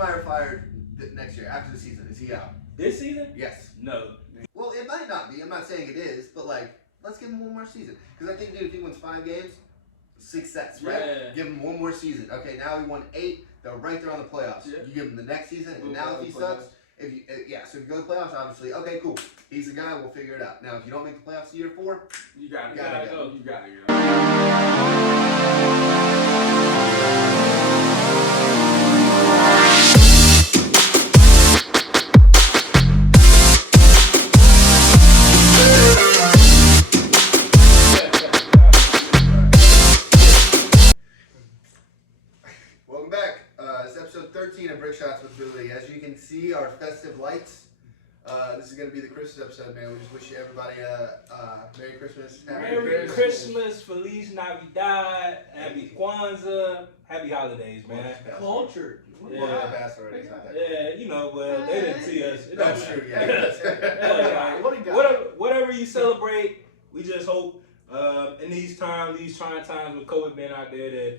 Meyer fired next year after the season? Is he out? This season? Yes. No. Well, it might not be. I'm not saying it is, but like, let's give him one more season. Because I think, dude, if he wins 5 games, success, right? Yeah. Give him one more season. Okay, now he won 8. They're right there on the playoffs. Yeah. You give him the next season, and now if he sucks, so if you go to the playoffs, obviously, okay, cool. He's the guy. We'll figure it out. Now, if you don't make the playoffs year 4, you gotta go. You gotta go. Welcome back. It's episode 13 of Brick Shots with Billy. As you can see, our festive lights. This is going to be the Christmas episode, man. We just wish everybody Merry Christmas. Merry Christmas, Feliz Navidad, Happy Kwanzaa, Happy Holidays, man. Culture. Yeah, you know, but they didn't see us. That's true, yeah. Whatever you celebrate, we just hope in these trying times with COVID being out there, that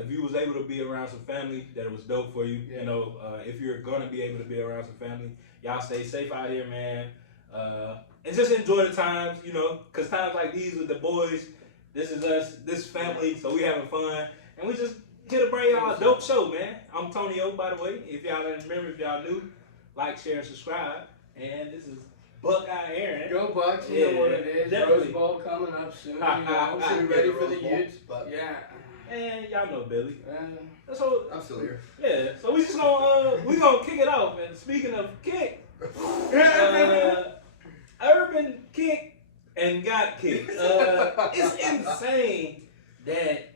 if you was able to be around some family, that it was dope for you. Yeah. You know, if you're gonna be able to be around some family, y'all stay safe out here, man. And just enjoy the times, you know, because times like these with the boys, this is us, this family, so we having fun, and we just here to bring y'all a dope show, man. I'm Tonio, by the way. If y'all didn't remember, if y'all new, like, share, and subscribe. And this is Buckeye Aaron. Go Bucks, you know what it is. Definitely. Rose Bowl coming up soon. You know, so be ready for the youths. Yeah. And y'all know Billy. So I'm still here. Yeah. So we just gonna kick it off. And speaking of kick, Urban kicked and got kicked. It's insane that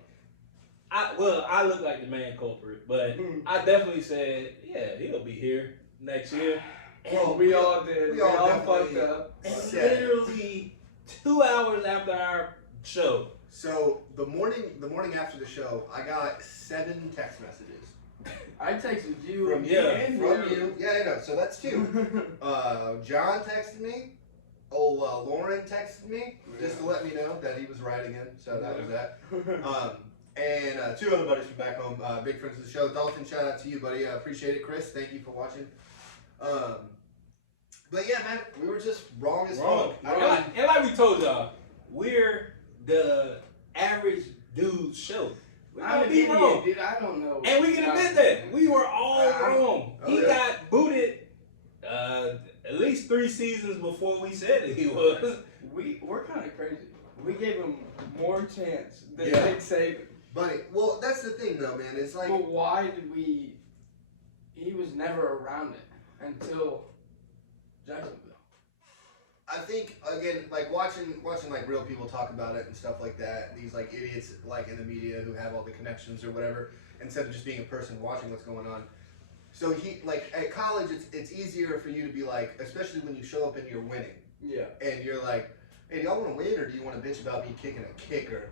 I look like the main culprit, but I definitely said, yeah, he'll be here next year. And we all did. We all fucked up. And literally 2 hours after our show. So the morning after the show, I got 7 text messages. I texted you from you. Yeah, I know. So that's 2. John texted me. Lauren texted me just to let me know that he was right again. So that was that. And 2 other buddies from back home, big friends of the show. Dalton, shout out to you, buddy. I appreciate it. Chris, thank you for watching. But yeah, man, we were just wrong as fuck. And like we told y'all, we're the average dude's show. I'm an idiot, dude. I don't know. And we can admit that. We were all wrong. He got booted at least 3 seasons before we said it he was. We're kind of crazy. We gave him more chance than Nick Saban. Buddy, well, that's the thing, though, man. It's like... But why did we... He was never around it until Jacksonville. I think, again, like, watching like, real people talk about it and stuff like that, these, like, idiots, like, in the media who have all the connections or whatever, instead of just being a person watching what's going on. So, at college, it's easier for you to be like, especially when you show up and you're winning. Yeah. And you're like, hey, do y'all want to win, or do you want to bitch about me kicking a kicker?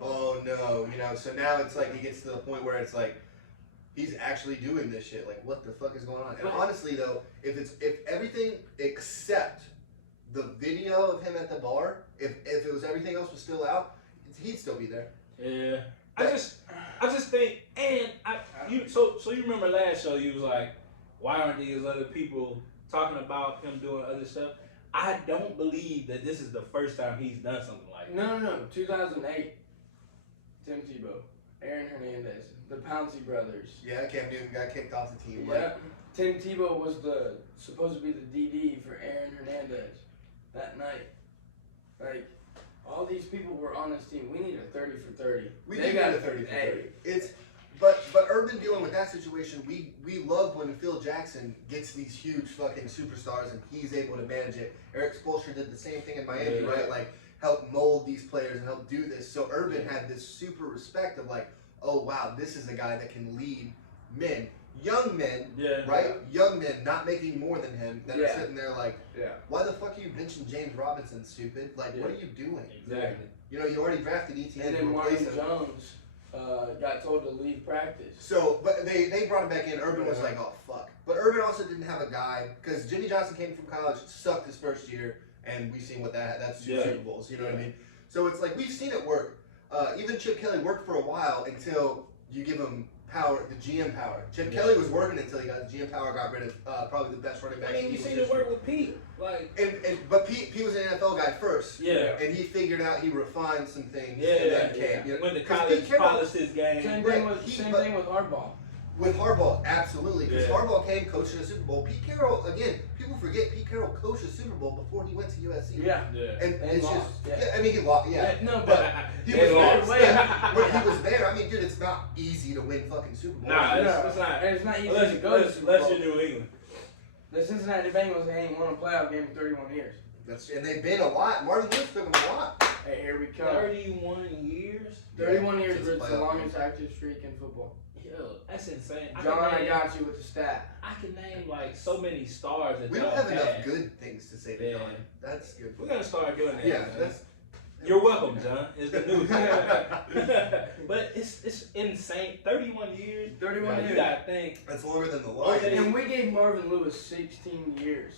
Oh no, you know. So now it's like he gets to the point where it's like he's actually doing this shit. Like, what the fuck is going on? And honestly, though, if everything except the video of him at the bar, if it was everything else was still out, he'd still be there. Yeah. I just think, and so you remember last show you was like, why aren't these other people talking about him doing other stuff? I don't believe that this is the first time he's done something like that. No. 2008, Tim Tebow, Aaron Hernandez, the Pouncey brothers. Yeah, Cam Newton got kicked off the team. Yeah, Tim Tebow was supposed to be the DD for Aaron Hernandez that night. Like, all these people were on this team. We need a 30 for 30. They got a 30 for 30. But Urban dealing with that situation, we love when Phil Jackson gets these huge fucking superstars and he's able to manage it. Eric Spoelstra did the same thing in Miami, right? Like, help mold these players and help do this. So Urban had this super respect of like, oh wow, this is a guy that can lead men, young men, right? Young men not making more than him that are sitting there like, why the fuck are you benching James Robinson, stupid? Like, what are you doing? Exactly. You know, you already drafted ETN. And then Martin Jones got told to leave practice. So, but they brought him back in. Urban was like, oh fuck. But Urban also didn't have a guy because Jimmy Johnson came from college, sucked his first year, and we've seen what that's 2 Super Bowls. You know what I mean? So it's like we've seen it work. Even Chip Kelly worked for a while until you give him power, the GM power. Chip Kelly was working until he got the GM power, got rid of probably the best running back. I mean, you seen it work with Pete, like. But Pete was an NFL guy first. Yeah. And he figured out, he refined some things. Yeah. And then came. You know, went to college, polished his game. Same thing with Harbaugh. With Harbaugh, absolutely. Because Yeah. Harbaugh came coaching a Super Bowl. Pete Carroll, again, people forget Pete Carroll coached a Super Bowl before he went to USC. Yeah. And it's lost, just, yeah. I mean, he lost, yeah. No, But he was lost. there. Yeah, when he was there, I mean, dude, it's not easy to win fucking Super Bowls. Nah, No, it's not. and it's not easy Unless, to go to unless, Super unless Bowl. you're New England. The Cincinnati Bengals ain't won a playoff game in 31 years. And they've been a lot. Marvin Lewis took them a lot. Hey, here we come. 31 years? 31 years, Since but it's the the playoff. longest active streak in football. Yo, that's insane. John, I got you with the stat. I can name like so many stars that We don't y'all have enough had. good things to say to Yeah. John. That's good. We're gonna start doing that. Yeah, man. that's. You're welcome, John. It's the news. But it's insane. 31 years. 31 Like, years. you gotta think. That's longer than the Lions. Okay. And we gave Marvin Lewis 16 years.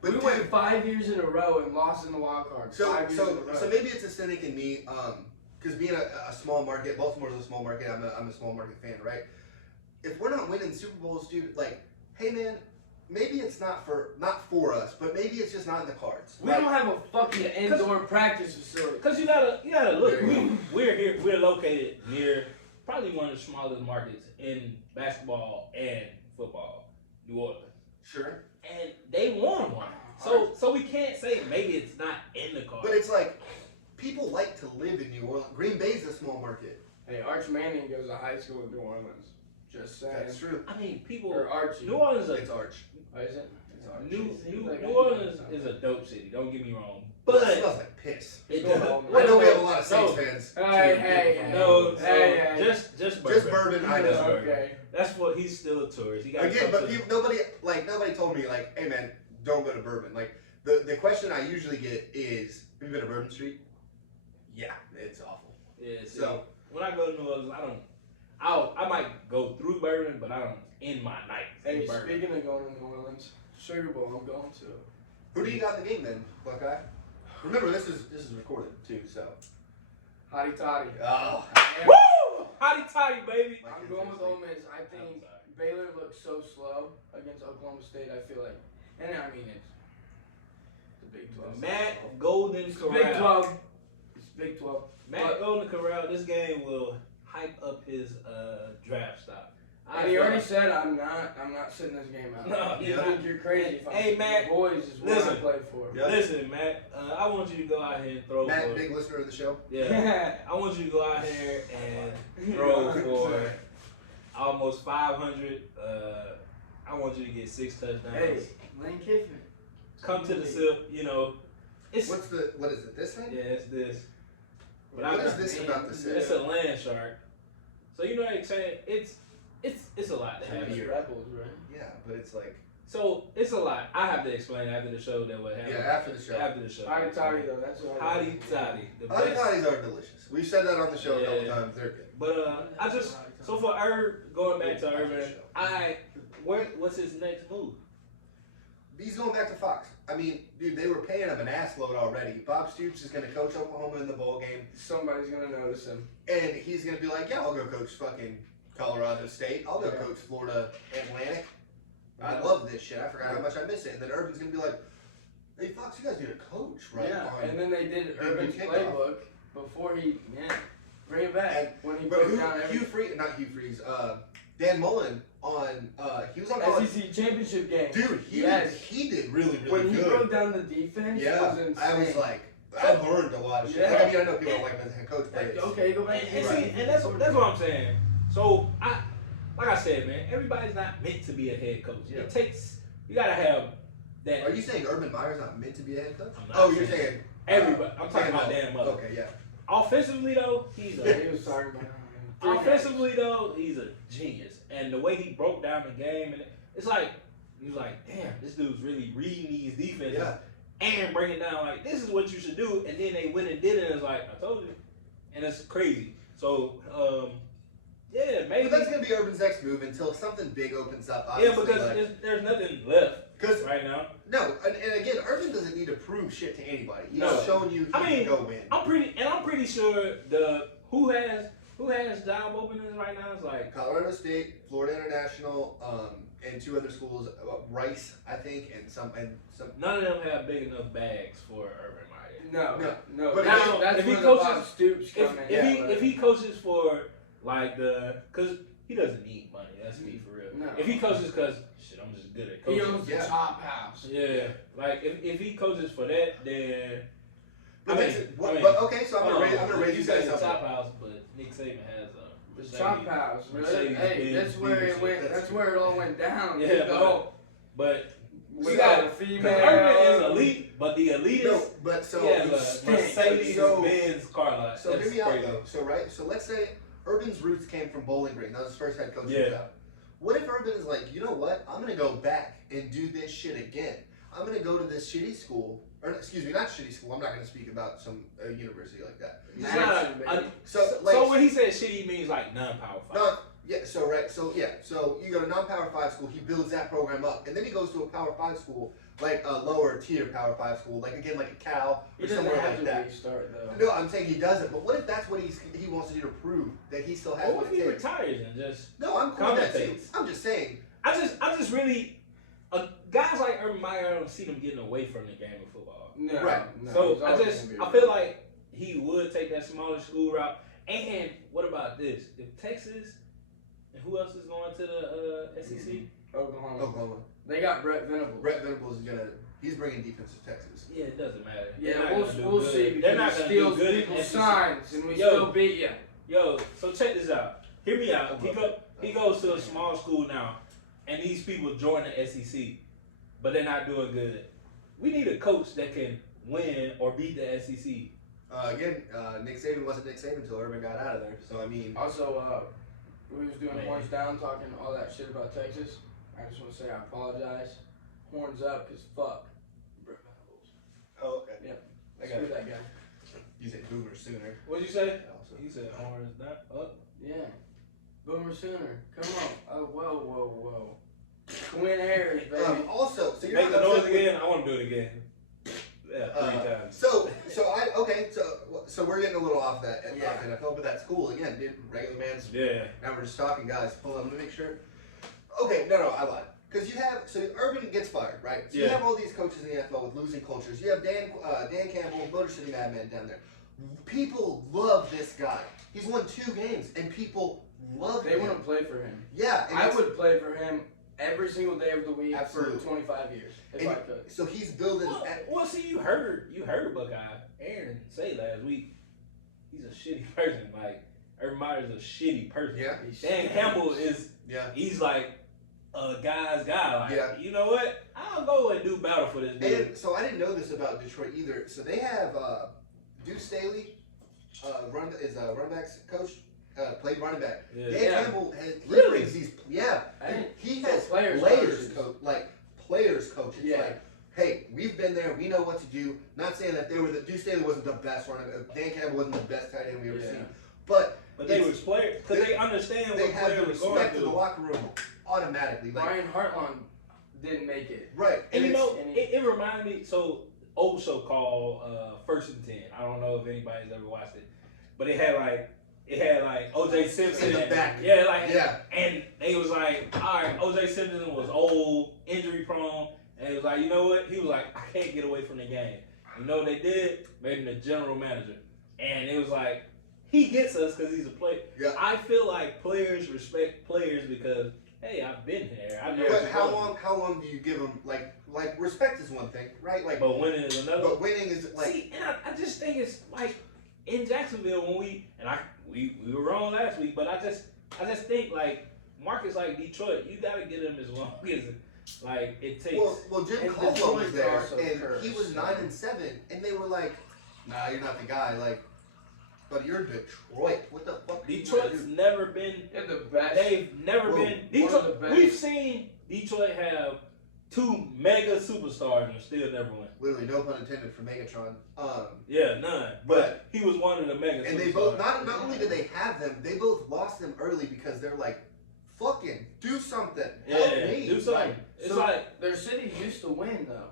But We dude, went 5 years in a row and lost in the wild card. So 5 years in a row. so maybe it's a cynic in me, because being a small market, Baltimore's a small market. I'm a small market fan, right? If we're not winning Super Bowls, dude, like, hey man, maybe it's not for us, but maybe it's just not in the cards. We don't have a fucking indoor practice facility. Cause you gotta look. There you We're here. We're located near probably one of the smallest markets in basketball and football, New Orleans, Sure. and they won one. So we can't say maybe it's not in the cards. But it's like, people like to live in New Orleans. Green Bay's a small market. Hey, Arch Manning goes to high school in New Orleans. Just saying. That's true. I mean, people. Or Archie. New Orleans It's Arch. Oh, is it? It's Archie. New Orleans is a dope city. Don't get me wrong, But it but smells like piss. it Go does. home. I know we have a lot of No, Saints fans. Hey, too. hey, No, so Hey, hey. just bourbon. Just bourbon, I know. Okay. That's what he's still a tourist. He got Again, but nobody told me, like, hey man, don't go to Bourbon. Like, the question I usually get is, have you been to Bourbon Street? Yeah, it's awful. Yeah. See, So when I go to New Orleans, I might go through bourbon, but I don't end my night Hey, in bourbon. speaking of going to New Orleans, Sugar Bowl, I'm going to. who do you got in the game then, Buckeye? Remember, this is recorded too, so. Hotty Toddy. Oh. Woo! Hotty toddy, baby. I'm going with Ole Miss. I think Baylor looks so slow against Oklahoma State. I feel like, and I mean it's the Big 12. Matt Golden It's Corral. Big 12. It's Big 12. Matt Golden Corral. This game will hype up his draft stock. And he already said I'm not sitting this game out. No, you yeah. think you're crazy if I'm Hey, sitting Matt, the boys is what I listen. play for. Yeah. Listen, Matt. I want you to go out here and throw Matt, for. big listener of the show. Yeah. I want you to go out here and throw for almost 500. I want you to get 6 touchdowns. Hey, Lane Kiffin. Come to the sip. You know, it's What is it, this thing? yeah, it's this. But What is this about the It's city? a land shark. So you know what I'm saying? It's a lot to have It's here. Rebels, right? Yeah, but it's like, So it's a lot. I have to explain after the show that what happened. yeah, after the show. After the show. Hotty Toddy though, that's what I Hotty toddy. The Hotty best. toddies are delicious. We've said that on the show a couple Yeah. times. They're good. But I just so for going back to Urban, what's his next move? He's going back to Fox. I mean, dude, they were paying him an ass load already. Bob Stoops is going to coach Oklahoma in the bowl game, Somebody's gonna notice him. and he's going to be like, yeah, I'll go coach fucking Colorado State. I'll go Yeah. coach Florida Atlantic. I Yeah. love this shit. I forgot how much I miss it. And then Urban's going to be like, hey, Fox, you guys need a coach, right? Yeah, on- and then they did Big Urban's kickoff. playbook before he bring it back And- when he But broke down Hugh Freeze, not Hugh Freeze, Dan Mullen on, he was on college. SEC championship game. Dude, Yes. he did really, really When he good. broke down the defense, it Yeah, was insane. I was like, I learned a lot of shit. Yeah. Like, I mean, I know people don't like him as a head coach, but it's, Okay, go back. And see, and that's what I'm saying. So like I said, man, everybody's not meant to be a head coach. Yeah. It takes you gotta have that. Are you saying Urban Meyer's not meant to be a head coach? I'm not Oh, you're saying everybody? I'm talking about Mullen. Dan Mullen. Okay, yeah. Offensively though, he's Yeah, a he was talking about. offensively though, he's a genius. And the way he broke down the game, and it's like he was like, damn, this dude's really reading these defenses Yeah. and breaking down like this is what you should do. And then they went and did it. And it's like I told you, and it's crazy. So yeah, maybe. But that's gonna be Urban's next move until something big opens up. Yeah, Obviously, because there's nothing left because right now. no, and again, Urban doesn't need to prove shit to anybody. He's No. shown you he I mean, can go win. I'm pretty sure who has who has job openings right now? It's like Colorado State, Florida International, and 2 other schools, Rice, I think, and some. none of them have big enough bags for Urban Meyer. No. But That's, now, that's if he where coaches- the Bob Stoops come in. If he coaches for like because he doesn't need money. Let's be for real. No. If he coaches because shit, I'm just good at He coaching. owns the Yeah. Chop House. Yeah, like if he coaches for that, then But, I that's mean, it. What, I mean, but okay, so I'm hold gonna on. raise you say guys the up. Top House, but Nick Saban has a The Chop House. Mercedes Hey, Benz that's where it dealership. went. That's where it all went down. Yeah, Oh, but we you got got- a because female. Urban is elite, but the elite No, is but so he has a stinks. Mercedes So- Benz car lot. So That's hear me out crazy. though. So right, so let's say Urban's roots came from Bowling Green. That was his first head coaching Yeah. job. What if Urban is like, you know what? I'm gonna go back and do this shit again. I'm gonna go to this shitty school, or excuse me, not shitty school. I'm not gonna speak about some university like that. It's not Action, a- baby. So when he says shit, he means like non-power five. no, yeah. So right, so yeah, so you go to non-power 5 school. He builds that program up, and then he goes to a power 5 school, like a lower tier power 5 school, like again like a Cal He or doesn't somewhere have like to that. restart though. No, I'm saying he doesn't. But what if that's what he wants to do to prove that he still has What what if it he takes? retires and just? No, I'm cool with that too. Commentates. I'm just saying. I just really, guys like Urban Meyer, I don't see them getting away from the game of football. No, Right. no, So he's I always gonna be I feel like he would take that smaller school route. And what about this? If Texas and who else is going to the SEC? Oklahoma. Oklahoma. They got Brett Venables. Brett Venables is he's bringing defense to Texas. Yeah, it doesn't matter. Yeah, They're not gonna do we'll good. see They're because not he gonna do steals good in people's SEC. signs and we Yo. still beat you. Yo, so check this out. Hear me out. He goes to a small school now, and these people join the SEC, but they're not doing good. We need a coach that can win or beat the SEC. Again, Nick Saban wasn't Nick Saban until Urban got out of there. So I mean, Also, we was doing Man. horns down, talking all that shit about Texas. I just want to say I apologize. Horns up, cause fuck Brett Venables. oh okay. I got Screw it. that guy. You said Boomer sooner. What'd you say? Also. He said horns down. Up. Yeah. Boomer Sooner. Come on. Oh, whoa. Twin Airs, baby. Also, so you're Make the not noise upset with- again. I want to do it again. Yeah, 3 times. So we're getting a little off that Yeah. NFL, but that's cool. Again, dude, regular man's. Yeah. Now we're just talking, guys. Hold on, let me make sure. Okay, no, I lied. Because you have Urban gets fired, right? So you Yeah. have all these coaches in the NFL with losing cultures. You have Dan Campbell, Motor City Madman down there. People love this guy. He's won 2 games, and people love They him. want to play for him. Yeah, and I it's- would play for him every single day of the week Absolutely. for 25 years if And I could. So he's building. Well, see, you heard Buckeye Aaron say last week. He's a shitty person. Like Urban Meyer's a shitty person. Yeah. Dan Campbell is. Yeah. He's like a guy's guy. Like, Yeah. you know what? I'll go and do battle for this dude. And so I didn't know this about Detroit either. So they have Deuce Staley, running backs coach, played running back. Yeah. Dan Yeah. Campbell he Really? brings these. Yeah, And he so has players coaches. players coaches. Yeah. Like, hey, we've been there. We know what to do. Not saying that Deuce Staley wasn't the best running. Dan Campbell wasn't the best tight end we ever Yeah. seen. But they it's- was players because they understand they what have the players are going respect in the through. locker room automatically. Like, Brian Hartline didn't make it. right. And you it's- know, it reminded me. So old show called First and 10. I don't know if anybody's ever watched it, but it had like O.J. Simpson In the back. Yeah, like yeah. and they was like, all right, O.J. Simpson was old, injury prone, and it was like, you know what? He was like, I can't get away from the game. You know what they did? Made him the general manager, and it was like he gets us because he's a player. Yeah. I feel like players respect players because hey, I've been here. I know. But what how you're going long? How long do you give them? Like respect is one thing, right? Like, through. But winning is another. but winning is like. See, and I just think it's like in Jacksonville when we were wrong last week, but I just think like markets like Detroit, you gotta get them as long as like it takes. Well, Jim And Caldwell Detroit was there, also and cursed, he was so- 9-7, and they were like, "Nah, you're not the guy." Like, but you're Detroit. What the fuck? are you gonna Detroit's do? never been. They're the best. They've never Whoa, been. one of Detroit. the best. We've seen Detroit have 2 mega superstars and still never win. Literally, no pun intended for Megatron. Yeah, none. But he was one of the mega. And superstars. they both not only did they have them, they both lost them early because they're like, "Fucking do something, help Yeah, me, do something. Like, It's So like their city used to win though.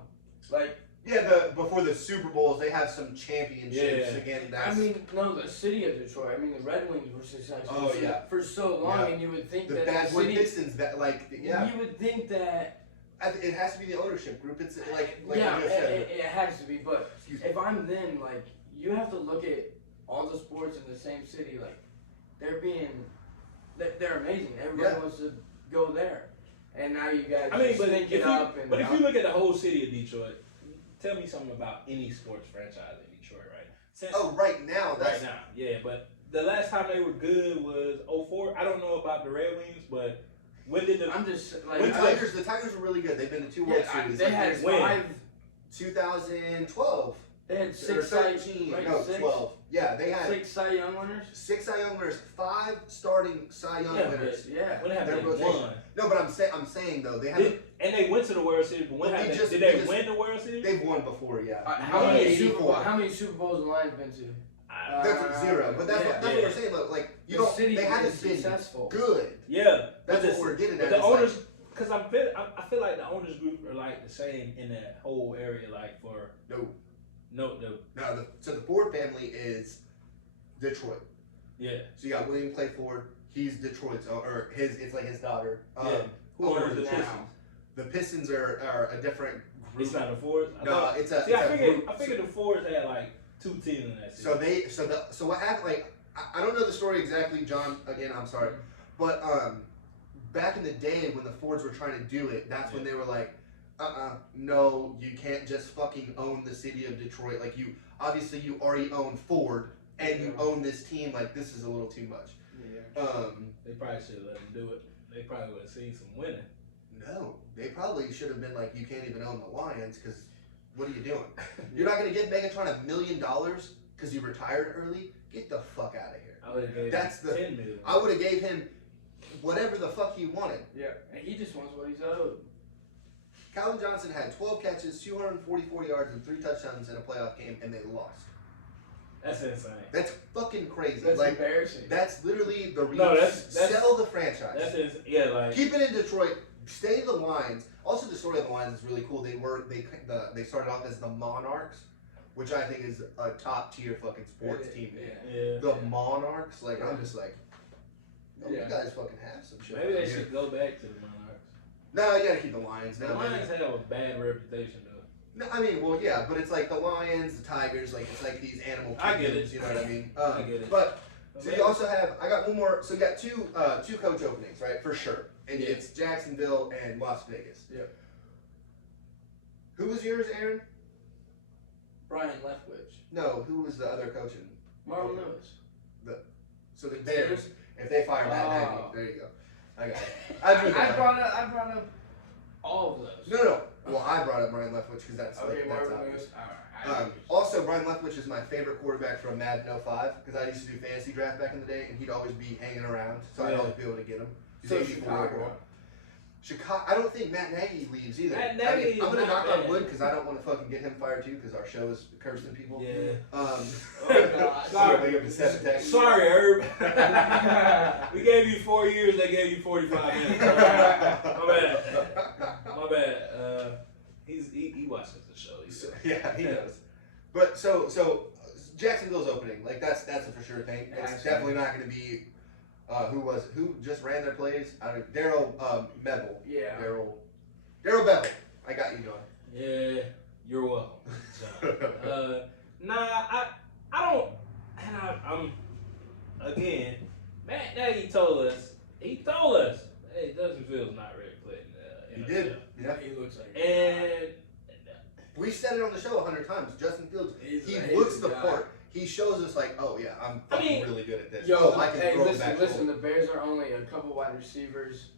Like before the Super Bowls, they have some championships again. I mean, no, the city of Detroit. I mean, the Red Wings were successful for so long, and you would think that bad the boy city, Pistons. You would think that. It has to be the ownership group. It's like yeah, you just said. it has to be. But if I'm then like, you have to look at all the sports in the same city. Like, they're amazing. Everybody wants to go there. And now you guys but think it up. But if you look at the whole city of Detroit, tell me something about any sports franchise in Detroit, right? Right now. Right now, yeah. But the last time they were good was 2004. I don't know about the Red Wings, but when did the... I'm just like... the Tigers were really good. They've been to 2 World Series. They had 5... 2012. They had 6 13, right? no, 6? 12. Yeah, they had 6 Cy Young winners? 6 Cy Young winners, 5 starting Cy Young winners. When have they won? No, but I'm saying though, they haven't. And they went to the World Series, but when did they win the World Series? They've won before, yeah. How many Super Bowls the Lions been to? That's 0. But that's what we're saying. Look, like they haven't been successful. Good. Yeah, that's what we're getting at. The owners, because I feel like the owners group are like the same in that whole area. Like for so the Ford family is Detroit. Yeah. So you got William Clay Ford. He's Detroit's, or it's like his daughter. Who owns the Pistons? The Pistons are a different group. It's not the Fords. No, it's a. I figured the Fords had like 2 teams in that city. So what happened? Like I don't know the story exactly, John. Again, I'm sorry, but back in the day when the Fords were trying to do it, that's when they were like, no, you can't just fucking own the city of Detroit. Like you already own Ford and you own this team. Like this is a little too much. Yeah. They probably should have let him do it. They probably would have seen some winning. No, they probably should have been like, you can't even own the Lions because what are you doing? You're not going to give Megatron $1 million because you retired early? Get the fuck out of here. I would have gave him $10 million. I would have gave him whatever the fuck he wanted. Yeah, and he just wants what he's owed. Calvin Johnson had 12 catches, 244 yards, and 3 touchdowns in a playoff game, and they lost. That's insane. That's fucking crazy. That's embarrassing. That's literally the reason. No, sell the franchise. Like keep it in Detroit. Stay the Lions. Also, the story of the Lions is really cool. They started off as the Monarchs, which I think is a top tier fucking sports team. Yeah. The Monarchs. Like I'm just like, you guys fucking have some shit. Maybe they should go back to the Monarchs. No, you gotta keep the Lions. The Lions have a bad reputation though. No, I mean, well, yeah, but it's like the Lions, the Tigers, like it's like these animal kingdoms. I get it. You know what I mean? I get it. But so you also have. I got one more. So you got two coach openings, right? For sure. And it's Jacksonville and Las Vegas. Yeah. Who was yours, Aaron? Brian Leftwich. No, who was the other coach in? Marlon Lewis. So the Bears, if they fire Matt Nagy, there you go. I got it. I brought up all of those. No. Well, I brought up Brian Leftwich because that's okay. That's Marlon obvious. Lewis. Also, Brian Leftwich is my favorite quarterback from Madden 05 because I used to do fantasy draft back in the day, and he'd always be hanging around, so I'd always be able to get him. He's 84 overall. Chicago. I don't think Matt Nagy leaves either. Matt Nagy I'm gonna knock on wood because I don't want to fucking get him fired too because our show is cursing people. Yeah. Oh God. Sorry, Herb. We gave you 4 years. They gave you 45 minutes. My bad. He watches the show. Yeah, he does. But so Jacksonville's opening, like that's a for sure thing. It's definitely not going to be who just ran their plays. Daryl Bevel. Yeah. Daryl Bevel. I got you, John. Yeah, you're welcome. I don't. And I'm again. Matt Nagy told us. Hey, Justin Fields not ready to play in the NFL. He did. Yeah, he looks like. And we said it on the show 100 times. Justin Fields, he looks the part. He shows us like, oh yeah, I'm fucking really good at this. I can throw it back. Listen, the Bears are only a couple wide receivers,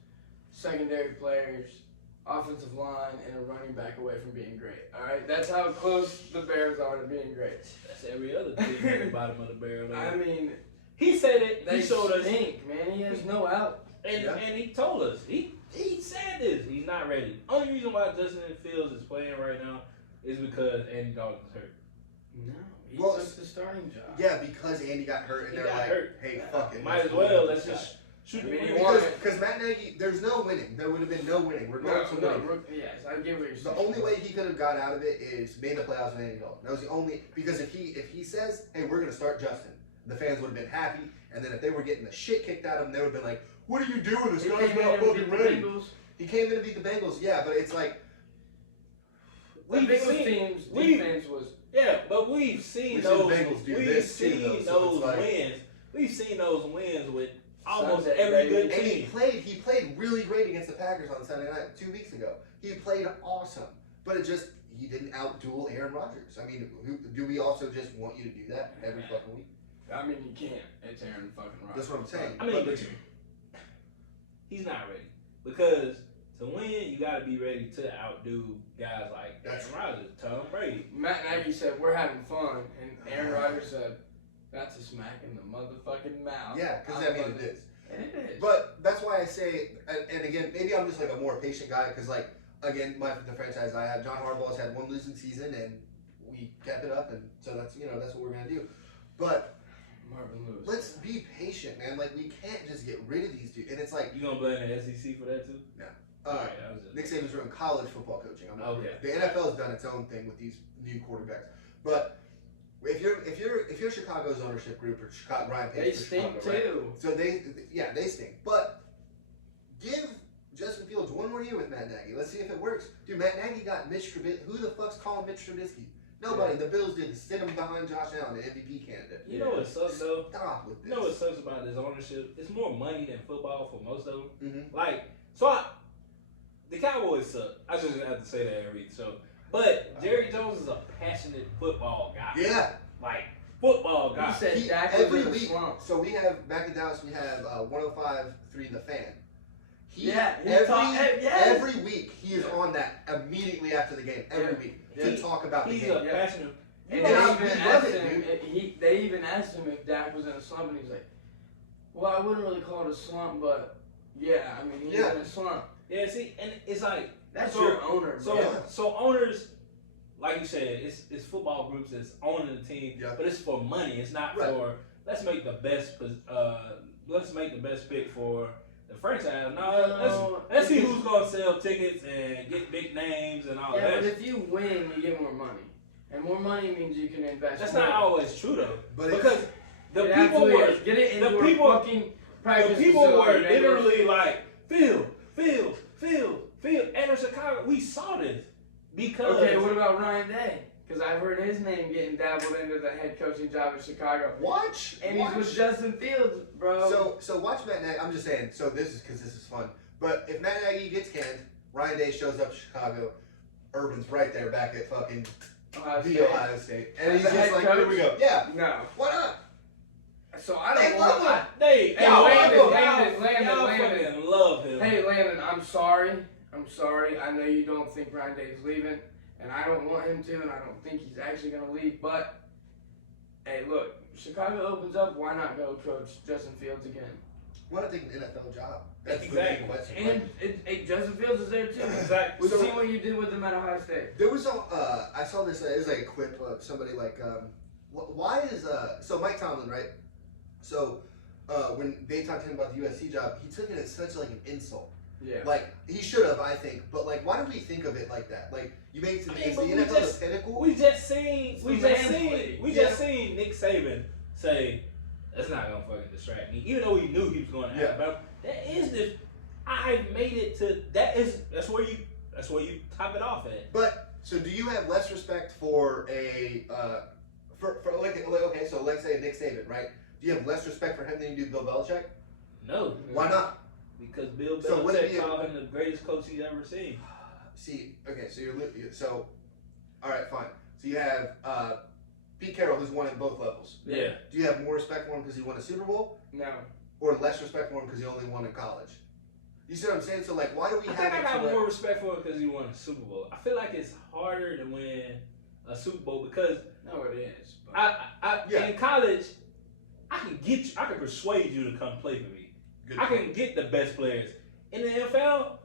secondary players, offensive line, and a running back away from being great. All right, that's how close the Bears are to being great. That's every other team at the bottom of the barrel. I mean, he said it. They He showed us. stink, man. He has no out. And he told us. He said this. He's not ready. Only reason why Justin Fields is playing right now is because Andy Dalton's hurt. No, he took the starting job. Yeah, because Andy got hurt, and they're like, hurt. hey, fuck it. Might as well. Let's just Shoot, because Matt Nagy, there's no winning. There would have been no winning. Regardless of winning. Yes, I get what you're saying. The only way he could have got out of it is made the playoffs and Andy Dalton. That was the only, because if he says, hey, we're gonna start Justin, the fans would have been happy, and then if they were getting the shit kicked out of them, they would have been like, what are you doing? This guy's not fucking ready. He came in to beat the Bengals, yeah, but it's like the Bengals team's defense was but we've seen those wins. We've seen those wins with almost every good team. And he played really great against the Packers on Sunday night 2 weeks ago. He played awesome, but he didn't outduel Aaron Rodgers. I mean, do we also just want you to do that every fucking week? I mean, you can't. It's Aaron fucking Rodgers. That's what I'm saying. I mean, he's not ready because to win, you got to be ready to outdo guys like Aaron Rodgers, Tom Brady. Matt Nagy said we're having fun, and Aaron Rodgers said that's a smack in the motherfucking mouth. Yeah, because I mean it is. And it is. But that's why I say, and again, maybe I'm just like a more patient guy because like again, the franchise I have, John Harbaugh's had one losing season, and we kept it up, and so that's that's what we're gonna do. But Marvin Lewis. Let's be patient, man. Like we can't just get rid of these dudes. And it's like you gonna blame the SEC for that too? No. Right, Nick Saban's doing college football coaching. I'm not. Okay. The NFL's done its own thing with these new quarterbacks, but if you're Chicago's ownership group or Chicago, Ryan Pace, they stink Chicago, too. Right? So they stink. But give Justin Fields one more year with Matt Nagy. Let's see if it works. Dude, Matt Nagy got Mitch Trubisky. Who the fuck's calling Mitch Trubisky? Nobody. The Bills did to sit him behind Josh Allen, the MVP candidate. You know what sucks though? Stop with this. You know what sucks about this ownership? It's more money than football for most of them. Mm-hmm. Like, the Cowboys suck. I just have to say that every show. But Jerry Jones is a passionate football guy. Yeah. Like, football guy. He said Dak every was week. slump. So we have, back in Dallas, we have 105.3 The Fan. Every week he is on that immediately after the game. Every week to talk about the game. He's a passionate. And they even asked him if Dak was in a slump, and he's like, "Well, I wouldn't really call it a slump, but yeah, I mean, he's in a slump." Yeah, see, and it's like that's your owner. So owners, like you said, it's football groups that's owning the team, but it's for money. It's not for let's make the best pick for the franchise. No, let's see who's gonna sell tickets and get big names and all that. Yeah, but if you win, you get more money, and more money means you can invest. That's more. not always true though, because the people were literally like Phil. And in Chicago, we saw this because. Okay, what about Ryan Day? Because I've heard his name getting dabbled into the head coaching job in Chicago. And he's with Justin Fields, bro. So watch Matt Nagy. I'm just saying. So this is because this is fun. But if Matt Nagy gets canned, Ryan Day shows up to Chicago. Urban's right there, back at fucking Ohio State, and he's just like, "Here we go." Yeah. No. Why not? So I don't want. Landon love him. Hey, Landon, I'm sorry. I know you don't think Ryan Day is leaving, and I don't want him to, and I don't think he's actually going to leave. But, hey, look, Chicago opens up. Why not go coach Justin Fields again? Why not take an NFL job? That's exactly. And Justin Fields is there too. Exactly. We've seen what you did with him at Ohio State. There was I saw this. It was like a quip of somebody like, why is so Mike Tomlin, right? So when they talked to him about the USC job, he took it as such like an insult. Yeah. Like he should have, I think. But like, why do we think of it like that? Like you made it to the NFL the pinnacle. We just seen Nick Saban say, "That's not gonna fucking distract me," even though he knew he was going to have. But that is this. I made it to that's where you top it off at. But so do you have less respect for a for like okay, so let's say Nick Saban, right? Do you have less respect for him than you do Bill Belichick? No. Why not? Because Bill Belichick called him the greatest coach he's ever seen. See, okay, so all right, fine. So you have Pete Carroll, who's won at both levels. Yeah. Do you have more respect for him because he won a Super Bowl? No. Or less respect for him because he only won in college? You see what I'm saying? So like, why do we have? I got more respect for him because he won a Super Bowl. I feel like it's harder to win a Super Bowl because no, it is. In college, I can persuade you to come play for me. I can get the best players. In the NFL,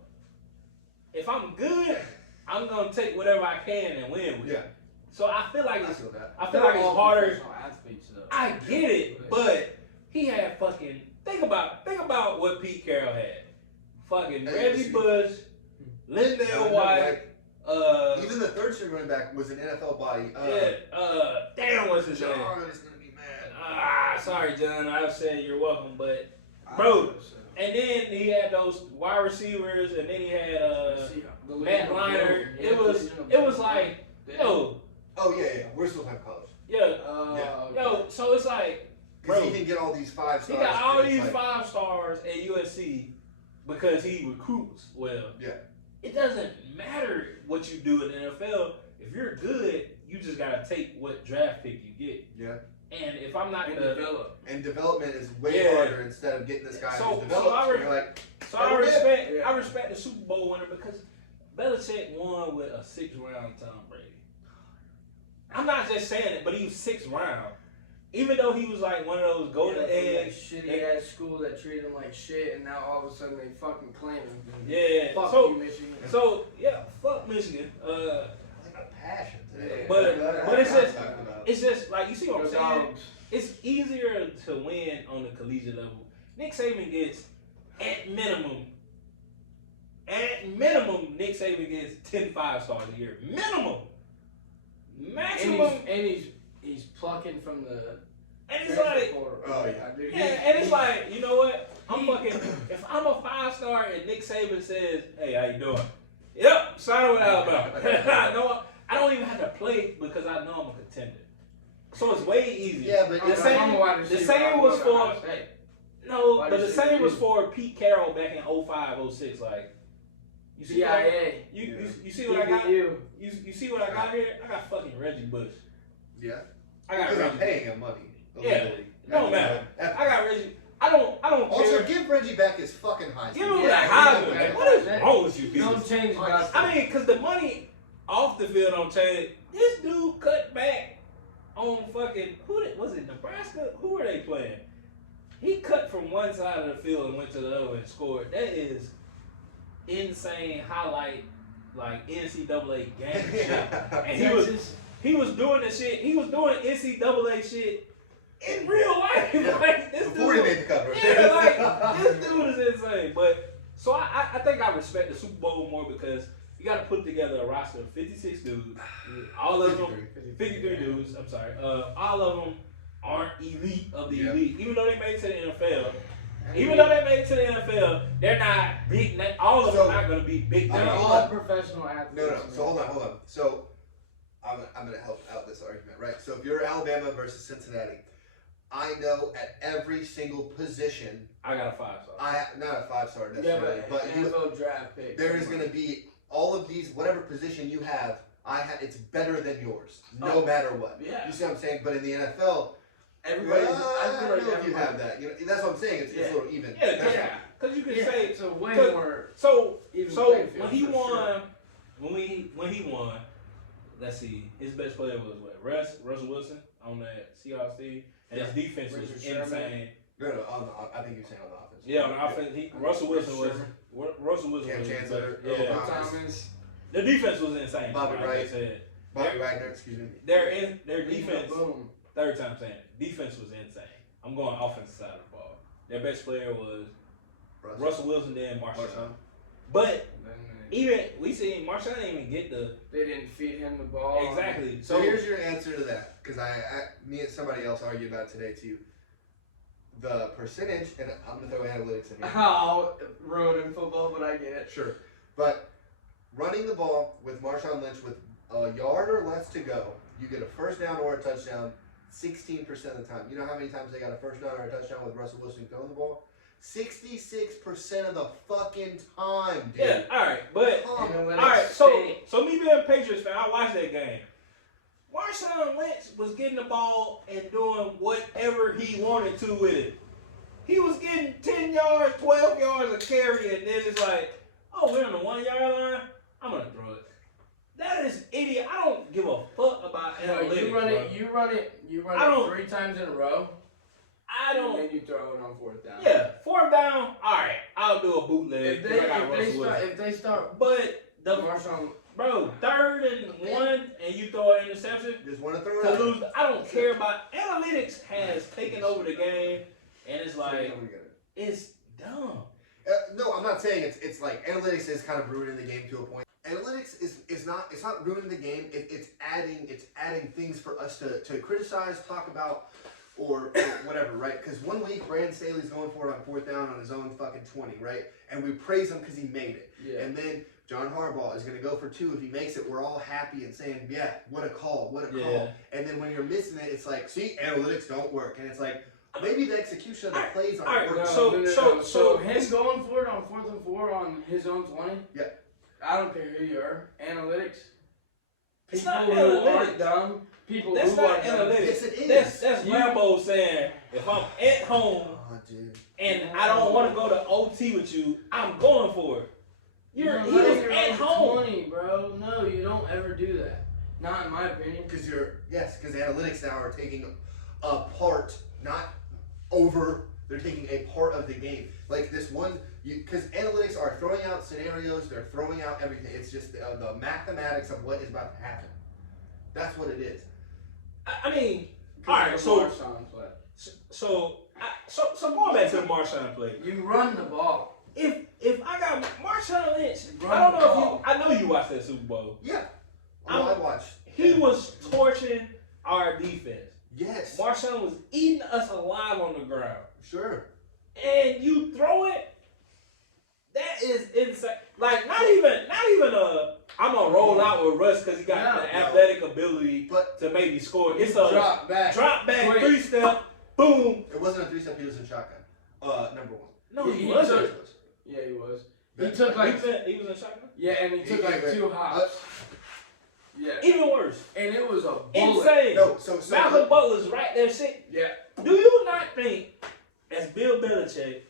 if I'm good, I'm gonna take whatever I can and win with it. So I feel like it's harder. Athletes, though. I get it, but he had fucking think about what Pete Carroll had. Fucking Hey, Reggie Bush, Lindell White. Even the third string running back was an NFL body. Damn, what's his name? John is gonna be mad. Sorry, John. I've said you're welcome, but bro. And then he had those wide receivers, and then he had Matt Leinart. It was like, yo. Oh yeah. We're still having college. Yo. So it's like, Because bro, he can get all these 5 stars. he got all these like, 5 stars at USC because he recruits well. Yeah. It doesn't matter what you do in the NFL. If you're good, you just gotta take what draft pick you get. Yeah. And if I'm not gonna develop, and development is way harder instead of getting this guy who's developed. I respect the Super Bowl winner because Belichick won with a 6th round Tom Brady. I'm not just saying it, but he was 6th round. Even though he was like one of those golden eggs, shitty ass school that treated him like shit, and now all of a sudden they fucking claim him. Yeah. Fuck you, Michigan. So yeah, fuck Michigan. Passion today. But it's just like, you see what I'm saying? Dogs. It's easier to win on the collegiate level. Nick Saban gets at minimum, Nick Saban gets 10 5-stars a year. Minimum. Maximum. And he's plucking from the. And it's like, and it's like, you know what? If I'm a 5-star and Nick Saban says, hey, how you doing? Yep, sign with Alabama. I don't even have to play because I know I'm a contender. So it's way easier. Yeah, but the same was for the same was for Pete Carroll back in 05, 06. Like, you see what you see what I got? You see what I got here? I got fucking Reggie Bush. Yeah. I got Reggie. Reggie. I'm paying him money. Yeah. No matter. I got Reggie. I don't Also, care. give Reggie back his fucking Heisman. Give him the Heisman, man. What is wrong with you people? Don't change about I mean, because the money off the field don't change. This dude cut back on fucking, was it Nebraska? Who were they playing? He cut from one side of the field and went to the other and scored. That is insane highlight, like NCAA game shit. And he was doing the shit. He was doing NCAA shit in real life. Yeah. Like, this Before dude, he made the cover. yeah, like, this dude is insane. But so I think I respect the Super Bowl more because you got to put together a roster of 56 dudes. All of them, 53 dudes. I'm sorry. All of them aren't elite of the elite, even though they made it to the NFL. They're not big. All of them are not going to be big names. all professional athletes. No. So hold on. So I'm gonna help out this argument, right? So if you're Alabama versus Cincinnati, I know at every single position, I got a 5-star. Not a 5-star necessarily, but NFL draft pick. there is gonna be all of these, whatever position you have. It's better than yours, no matter what. Yeah. You see what I'm saying? But in the NFL, Everybody, I don't know if you have that. You know, that's what I'm saying. It's a little even. Yeah. Because you can say it's a way more. So even when he won, when he won, let's see, his best player was what? Russell Wilson on that Seahawks team, and his defense was insane. No, I think you're saying on the offense. Yeah, on the offense, Russell Wilson was Cam Chancellor, yeah. Thomas. The defense was insane. Bobby like Wright. I said. Bobby Wagner, excuse me. Their defense. Boom. Third time saying it. Defense was insane. I'm going offensive side of the ball. Their best player was Russell Wilson, then Marshawn. But even we seen Marshawn didn't even get the. They didn't feed him the ball. Exactly. So here's your answer to that, because me and somebody else argued about it today too. The percentage, and I'm gonna throw analytics in here. How ruining football, but I get it. Sure, but running the ball with Marshawn Lynch with a yard or less to go, you get a first down or a touchdown 16% of the time. You know how many times they got a first down or a touchdown with Russell Wilson throwing the ball? 66% of the fucking time, dude. Yeah, all right, but all right. So me being a Patriots fan, I watched that game. Marshawn Lynch was getting the ball and doing whatever he wanted to with it. He was getting 10 yards, 12 yards of carry, and then it's like, oh, we're on the 1 yard line. I'm gonna throw it. That is idiot. I don't give a fuck about analytics. You run it 3 times in a row. I don't. And then you throw it on 4th down. Yeah, 4th down. All right, I'll do a bootleg. If they start, but the Marshawn, bro, 3rd and 1, and you throw an interception. Just want to throw it To out. lose, I don't care about analytics. Has taken over the game, and it's like is dumb. No, I'm not saying it's like analytics is kind of ruining the game to a point. Analytics is not ruining the game. It's adding things for us to criticize, talk about, or whatever, right? Because one week Brandon Staley's going for it on 4th down on his own fucking 20, right? And we praise him because he made it. Yeah. And then John Harbaugh is going to go for 2. If he makes it, we're all happy and saying, yeah, what a call, what a call. And then when you're missing it, it's like, see, analytics don't work. And it's like, maybe the execution of the plays aren't working. So him going for it on 4th and 4 on his own 20? Yeah. I don't care who you are. Analytics. It's People not who analytics. aren't dumb. People That's who not are dumb. analytics. Yes, it is. That's Rambo saying, if I'm at home and I don't want to go to OT with you, I'm going for it. He was at home. 20, bro. No, you don't ever do that. Not in my opinion. Because analytics now are taking a part, not over. They're taking a part of the game. Like this one, because analytics are throwing out scenarios, they're throwing out everything. It's just the mathematics of what is about to happen. That's what it is. I mean, all right. So going back to the Marshawn play, you run the ball. If I got Marshawn Lynch, Run the ball. I know you watched that Super Bowl. Yeah. Well, I watched. He was torching our defense. Yes. Marshawn was eating us alive on the ground. Sure. And you throw it. That is insane. Like not even I'm gonna roll out with Russ because he got the athletic ability to maybe score. It's a drop back, quick. 3-step, boom. It wasn't a 3-step. He was in shotgun. Number 1. No, he wasn't. Yeah, he was. He took like he was in shotgun. Yeah, and he took like 2 hops. Yeah. Even worse. And it was a bullet. Insane. No, so Malcolm Butler's right there sitting. Yeah. Do you not think, as Bill Belichick,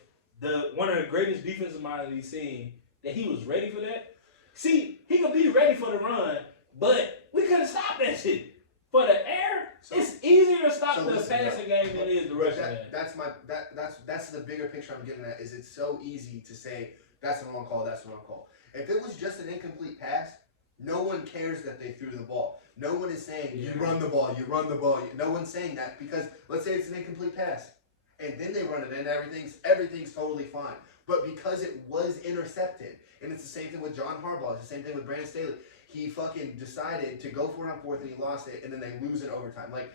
one of the greatest defensive minds he's seen, that he was ready for that? See, he could be ready for the run, but we couldn't stop that shit. For the air, it's easier to stop the passing game than it is the rushing game. That's the bigger picture I'm getting at. Is it's so easy to say that's the wrong call, that's the wrong call. If it was just an incomplete pass, no one cares that they threw the ball. No one is saying you run the ball, you run the ball. No one's saying that because let's say it's an incomplete pass, and then they run it and everything's totally fine. But because it was intercepted, and it's the same thing with John Harbaugh, it's the same thing with Brandon Staley. He fucking decided to go for it on 4th and he lost it, and then they lose in overtime. Like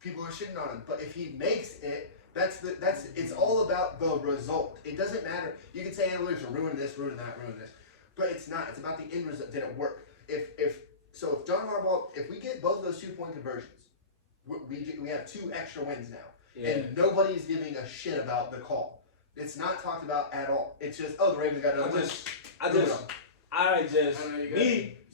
people are shitting on him, but if he makes it, it's all about the result. It doesn't matter. You can say analytics are ruin this, ruin that, ruin this, but it's not. It's about the end result. Did it work? If John Harbaugh, if we get both of those 2-point conversions, we have 2 extra wins now, and nobody's giving a shit about the call. It's not talked about at all. It's just the Ravens got another win.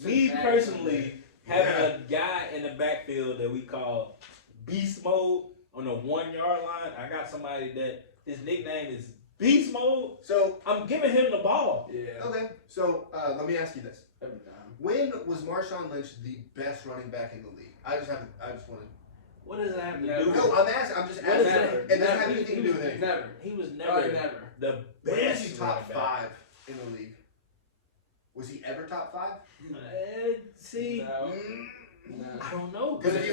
Me personally, having a guy in the backfield that we call beast mode on the 1-yard line. I got somebody that his nickname is beast mode. So I'm giving him the ball. Yeah. Okay. So let me ask you this: Every time. when was Marshawn Lynch the best running back in the league? I just want to. What does that have to Never. do? No, I'm asking. I'm just asking. Never. It doesn't have anything to do with anything. Never. He was never the When was best. he top running back. 5 in the league? Was he ever top 5? See, No. No. I don't know. Because if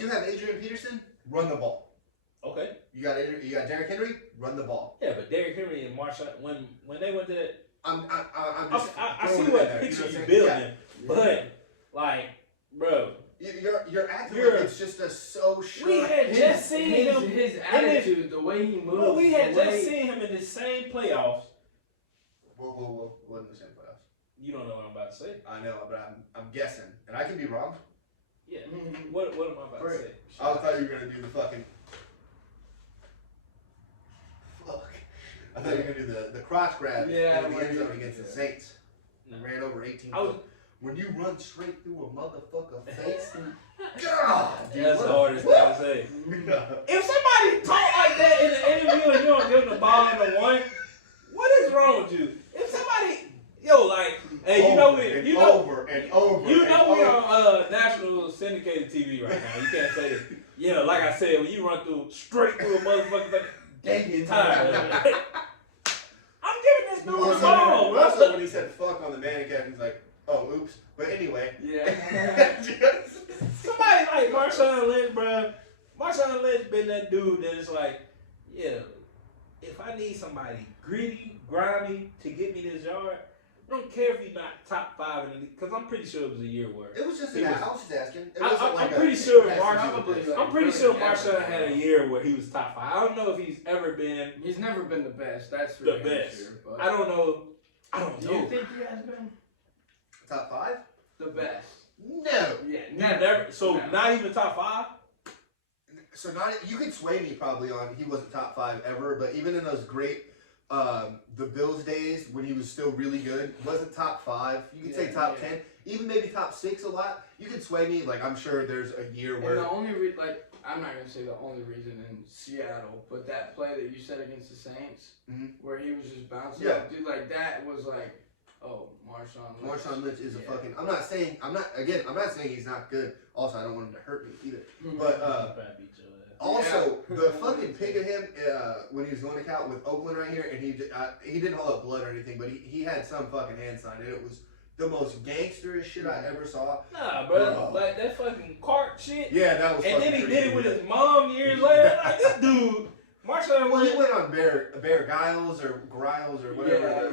you have Adrian Peterson, run the ball. Okay. You got Derrick Henry, run the ball. Yeah, but Derrick Henry and Marshawn, when they went to that, I throwing see it what in there, picture you know you what I'm building, saying? but like, bro, You're acting like it's just so sure. we had just seen him. His attitude, the way he moves. Well, we had just seen him in the same playoffs. Whoa, what in the same playoffs? You don't know what I'm about to say. I know, but I'm guessing, and I can be wrong. Yeah. What am I about to say? I thought you were gonna do the fucking. Fuck. I thought you were gonna do the crotch grab in the end zone against the Saints. And ran over 18. When you run straight through a motherfucker face, God, dude, that's the hardest thing to say. If somebody talk like that in the interview and you don't give them the ball in the 1, what is wrong with you? If somebody, hey, over and over. we on national syndicated TV right now. You can't say it. Yeah, like I said, when you run straight through a motherfucker, dang, you're tired. I'm giving this dude the ball. Also, when he said "fuck" on the mannequin, he's like, "Oh, oops." But anyway, somebody like Marshawn Lynch, bro. Marshawn Lynch been that dude that is like, yeah, if I need somebody gritty, grimy to get me this yard, I don't care if he's not top 5 in the league, because I'm pretty sure it was a year where It was just I was just asking. It I'm wasn't like pretty sure probably, I'm pretty sure Marshawn had a year where he was top 5. I don't know if he's ever been. He's never been the best. That's for the damn best. Sure, but I don't know. Do you think he has been top 5? the best? No. Yeah, Never. So No. not even top 5. So not you could sway me probably on he wasn't top 5 ever, but even in those great the Bills days when he was still really good, wasn't top 5. You could say top 10, even maybe top 6 a lot. You could sway me. Like I'm sure there's a year where. And the only I'm not gonna say the only reason in Seattle, but that play that you said against the Saints, where he was just bouncing, dude, like that was like, oh, Marshawn Lynch is a fucking. I'm not saying he's not good. Also, I don't want him to hurt me either. But also the fucking pick of him when he was going to Cal with Oakland right here, and he didn't hold up blood or anything, but he had some fucking hand sign, and it was the most gangsterish shit I ever saw. Nah, bro, like that fucking cart shit. Yeah, that was. And then he did it with his mom years later. Like this dude, Marshawn. Well, he went on Bear Giles or Griles or whatever.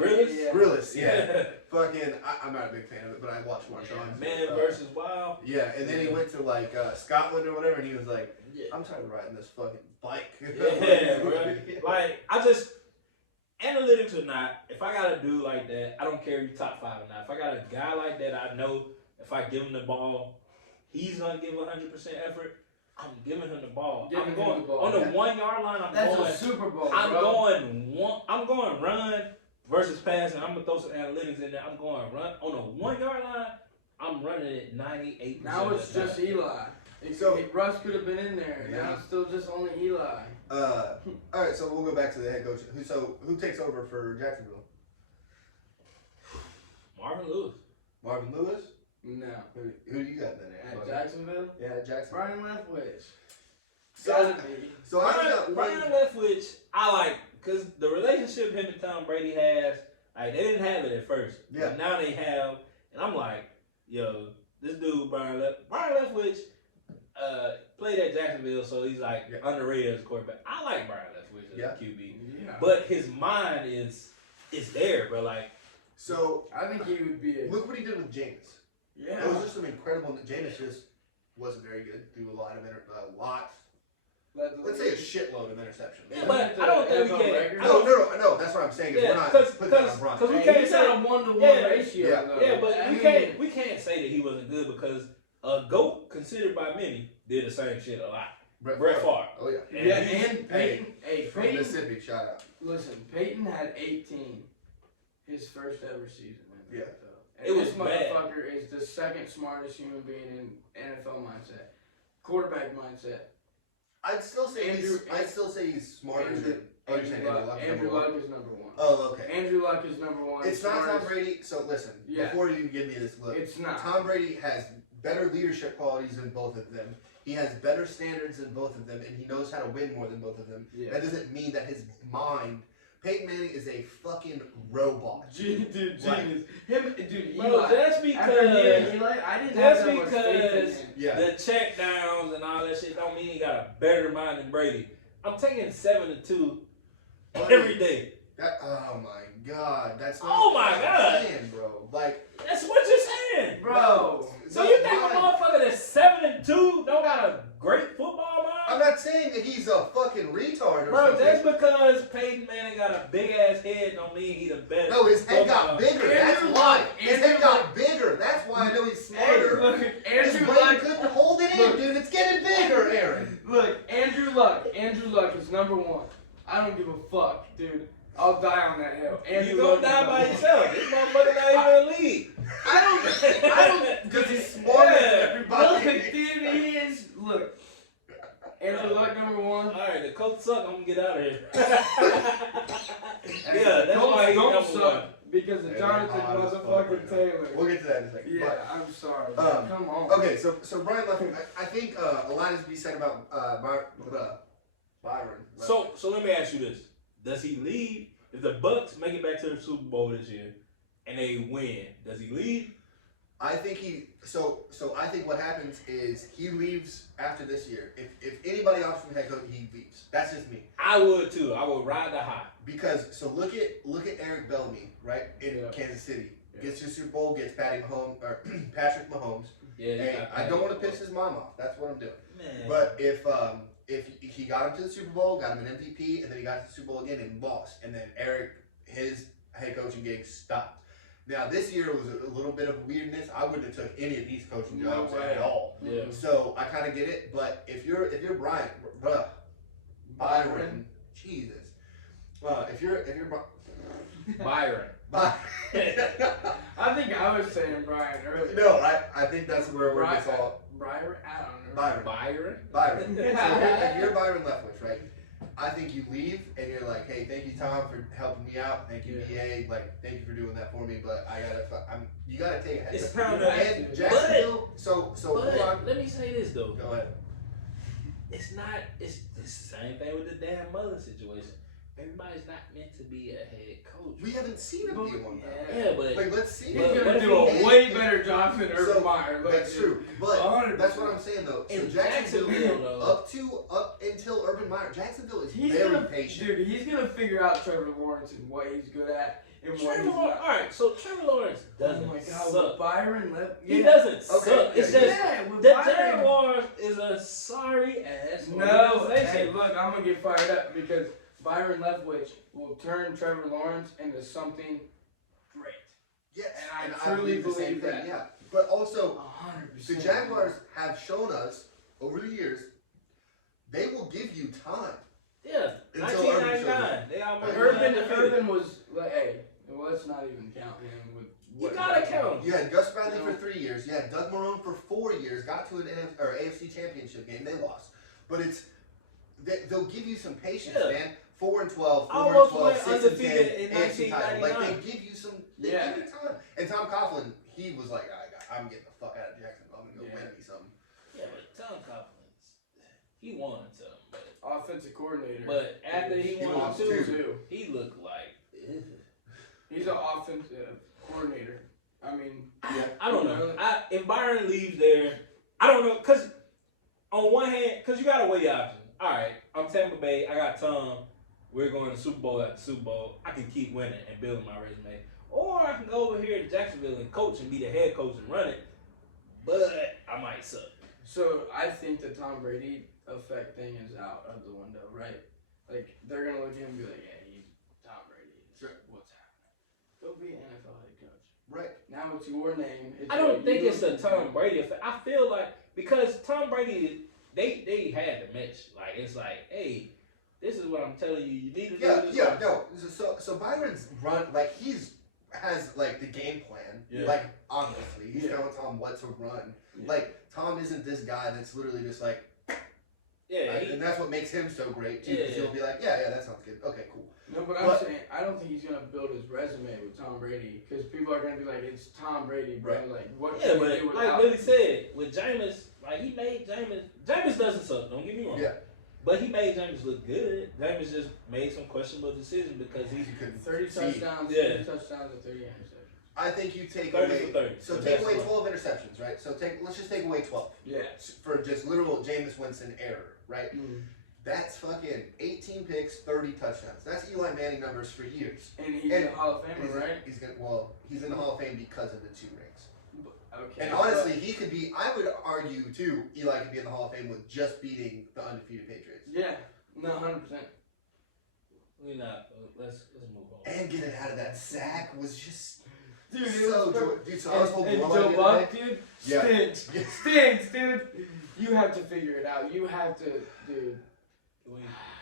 Grillis, yeah. Fucking, I'm not a big fan of it, but I watched Marshawn. Man versus Wild. Yeah, and then he went to like Scotland or whatever, and he was like, I'm tired of riding this fucking bike. Yeah, bro. Like, I just, analytics or not, if I got a dude like that, I don't care if you top 5 or not. If I got a guy like that, I know if I give him the ball, he's going to give 100% effort. I'm giving him the ball. I'm going on the 1 yard line. That's a Super Bowl. I'm going run versus pass, and I'm gonna throw some analytics in there. I'm going run on the 1 yard line. I'm running it 98%. Now it's just Eli. So Russ could have been in there. Yeah. Now it's still just only Eli. All right, so we'll go back to the head coach. Who takes over for Jacksonville? Marvin Lewis. Marvin Lewis? No. Who do you got then? At Jacksonville? Yeah, Jacksonville. Brian Leftwich. So Brian Leftwich, I like, because the relationship him and Tom Brady has, like, they didn't have it at first. Yeah. But now they have, and I'm like, yo, this dude, Brian Leftwich, played at Jacksonville, so he's like underrated as a quarterback. I like Brian Leftwich as a QB. Yeah. But his mind is there, bro. Like, so I think he would be look what he did with Jameis. Yeah. It was just some incredible. Jameis just wasn't very good. Threw a lot of let's say a shitload of interceptions. Yeah, but I don't think we can. No, that's what I'm saying. Yeah, we're not putting that on Bron. Because we can't say a 1-to-1 ratio. Yeah, but we can't say that he wasn't good because a GOAT, considered by many, did the same shit a lot. Brett Favre. Oh yeah. And Peyton. From Peyton, Mississippi, shout out. Listen, Peyton had 18 his first ever season. Yeah. And this motherfucker is the second smartest human being in NFL mindset, quarterback mindset. I'd still say he's smarter than Andrew Luck is number 1. Oh, okay. Andrew Luck is number 1. It's not Tom Brady. So listen, before you give me this look, it's not. Tom Brady has better leadership qualities than both of them. He has better standards than both of them, and he knows how to win more than both of them. Yeah. That doesn't mean that his mind. Peyton Manning is a fucking robot. Dude, genius. Eli. Bro, that's because Eli, I didn't have that much faith in him. The check downs and all that shit don't mean he got a better mind than Brady. I'm taking 7-2 every day. Oh my god, that's not oh my god, saying, bro. Like that's what you're saying, bro. So you think a motherfucker that's 7-2 don't got a great football mind? I'm not saying that he's a fucking retard or bro, something. Just because Peyton Manning got a big ass head don't mean he's the best. No, his head got bigger. That's why. His head got bigger. That's why I know he's smarter. His brain couldn't hold it in, dude. It's getting bigger, Aaron. Look, Andrew Luck is number 1. I don't give a fuck, dude. I'll die on that hill. And you gonna die by yourself. This motherfucker not even in the league. I don't, because he's smarter than everybody. Look, dude, he is. Look, Andrew Luck number 1. All right, the Colts suck. I'm gonna get out of here. Yeah, that's why he's number 1. Because of Jonathan motherfucking Taylor. We'll get to that in a second. Yeah, but, I'm sorry. Come on. Okay, so Brian Leftwich, I think a lot is to be said about Byron. So let me ask you this. Does he leave if the Bucks make it back to the Super Bowl this year and they win? Does he leave? I think I think what happens is he leaves after this year. If anybody offers him head coach, he leaves. That's just me. I would too. I would ride the high. Because look at Eric Bellamy, right? In Kansas City. Gets to Super Bowl, gets Patrick Mahomes. Yeah, And I don't want to piss his mom off. That's what I'm doing. Man. But if he got him to the Super Bowl, got him an MVP, and then he got to the Super Bowl again and lost, and then his head coaching gig stopped. Now this year was a little bit of weirdness. I wouldn't have took any of these coaching jobs at all. Yeah. So I kind of get it. But if you're Byron, Jesus. If you're Byron. I think I was saying Brian earlier. No, I think that's where we're just all. Byron? I don't know. Byron. So if you're Byron Leftwich, right? I think you leave and you're like, hey, thank you, Tom, for helping me out. Thank you, BA. Like, thank you for doing that for me. But you gotta take a head. It's time to. And Jacksonville. So hold on. Let me say this though. Go ahead. It's the same thing with the Dan Mullen situation. Everybody's not meant to be a head coach. We haven't seen him be one though. Yeah, but like, let's see. He's gonna do a way better job than Urban Meyer. That's true. But 100%. that's what I'm saying though. So In Jacksonville, up until Urban Meyer, Jacksonville is He's very gonna, patient. Dude, he's gonna figure out Trevor Lawrence and what he's good at and what he's not. Alright, so Trevor Lawrence doesn't Oh my God, suck. with Byron left. He doesn't suck. It's just with the Byron. Jaguars is a sorry ass No, organization. hey, look, I'm gonna get fired up because Byron Leftwich will turn Trevor Lawrence into something great. Yes, And I truly the same believe thing. that. Yeah, but also 100%. the Jaguars have shown us over the years they will give you time. Yeah, Until Urban shows 1999. up. They almost Urban was like, hey, let's not even count him with. You gotta count him. You had Gus Bradley for 3 years. You had Doug Marrone for 4 years. Got to an AFC Championship game. They lost, but they'll give you some patience, man. 4-12, 4-12, 6-10, AFC title. Like they give you some, give you time. And Tom Coughlin, he was like, I'm getting the fuck out of Jacksonville. I'm gonna go win me something. Yeah, but Tom Coughlin's he won something, but Offensive coordinator. But after he won too. he looked like. He's an offensive coordinator. I mean, I don't know. If Byron leaves there, I don't know. Because on one hand, because you got to weigh your options. All right, I'm Tampa Bay. I got Tom. We're going to Super Bowl after Super Bowl. I can keep winning and building my resume. Or I can go over here to Jacksonville and coach and be the head coach and run it. But I might suck. so I think the Tom Brady effect thing is out of the window, right? Like, they're going to look at him and be like, yeah, he's Tom Brady. What's happening? Go be an NFL head coach. Right. Now it's your name. I don't think it's the Tom Brady effect. I feel like because Tom Brady, they had to mesh. Like it's like, hey, this is what I'm telling you. You need to do this. Yeah, no. So Byron's run has like the game plan. Yeah. Like obviously, he's telling Tom what to run. Yeah. Like Tom isn't this guy that's literally just like. Yeah, and that's what makes him so great too. Because he'll be like, yeah, that sounds good. Okay, cool. No, but I'm saying I don't think he's gonna build his resume with Tom Brady because people are gonna be like, it's Tom Brady, bro. Right. Like, what yeah, can but we do like without Billy him? said, with Jameis, like he made Jameis doesn't suck. Don't get me wrong. Yeah. But he made Jameis look good. Jameis just made some questionable decisions because he couldn't 30 see. touchdowns, Yeah. 30 touchdowns, and 30 interceptions. I think you take 30 away. for 30. So The take best away one. 12 interceptions, right? So let's just take away 12 Yeah. for just literal Jameis Winston error, right? Mm. That's fucking 18 picks, 30 touchdowns. That's Eli Manning numbers for years. And he's a Hall of Famer, right? He's in the Hall of Fame because of the 2 rings. Okay. And honestly, he could be. I would argue too. Eli could be in the Hall of Fame with just beating the undefeated Patriots. Yeah. No, 100%. We not. Let's move on. And getting out of that sack was just. Dude, So I was holding and one Joe leg the Buck, other day. dude, Yeah. stinks. Yeah. Stinks, dude. You have to figure it out. You have to, dude.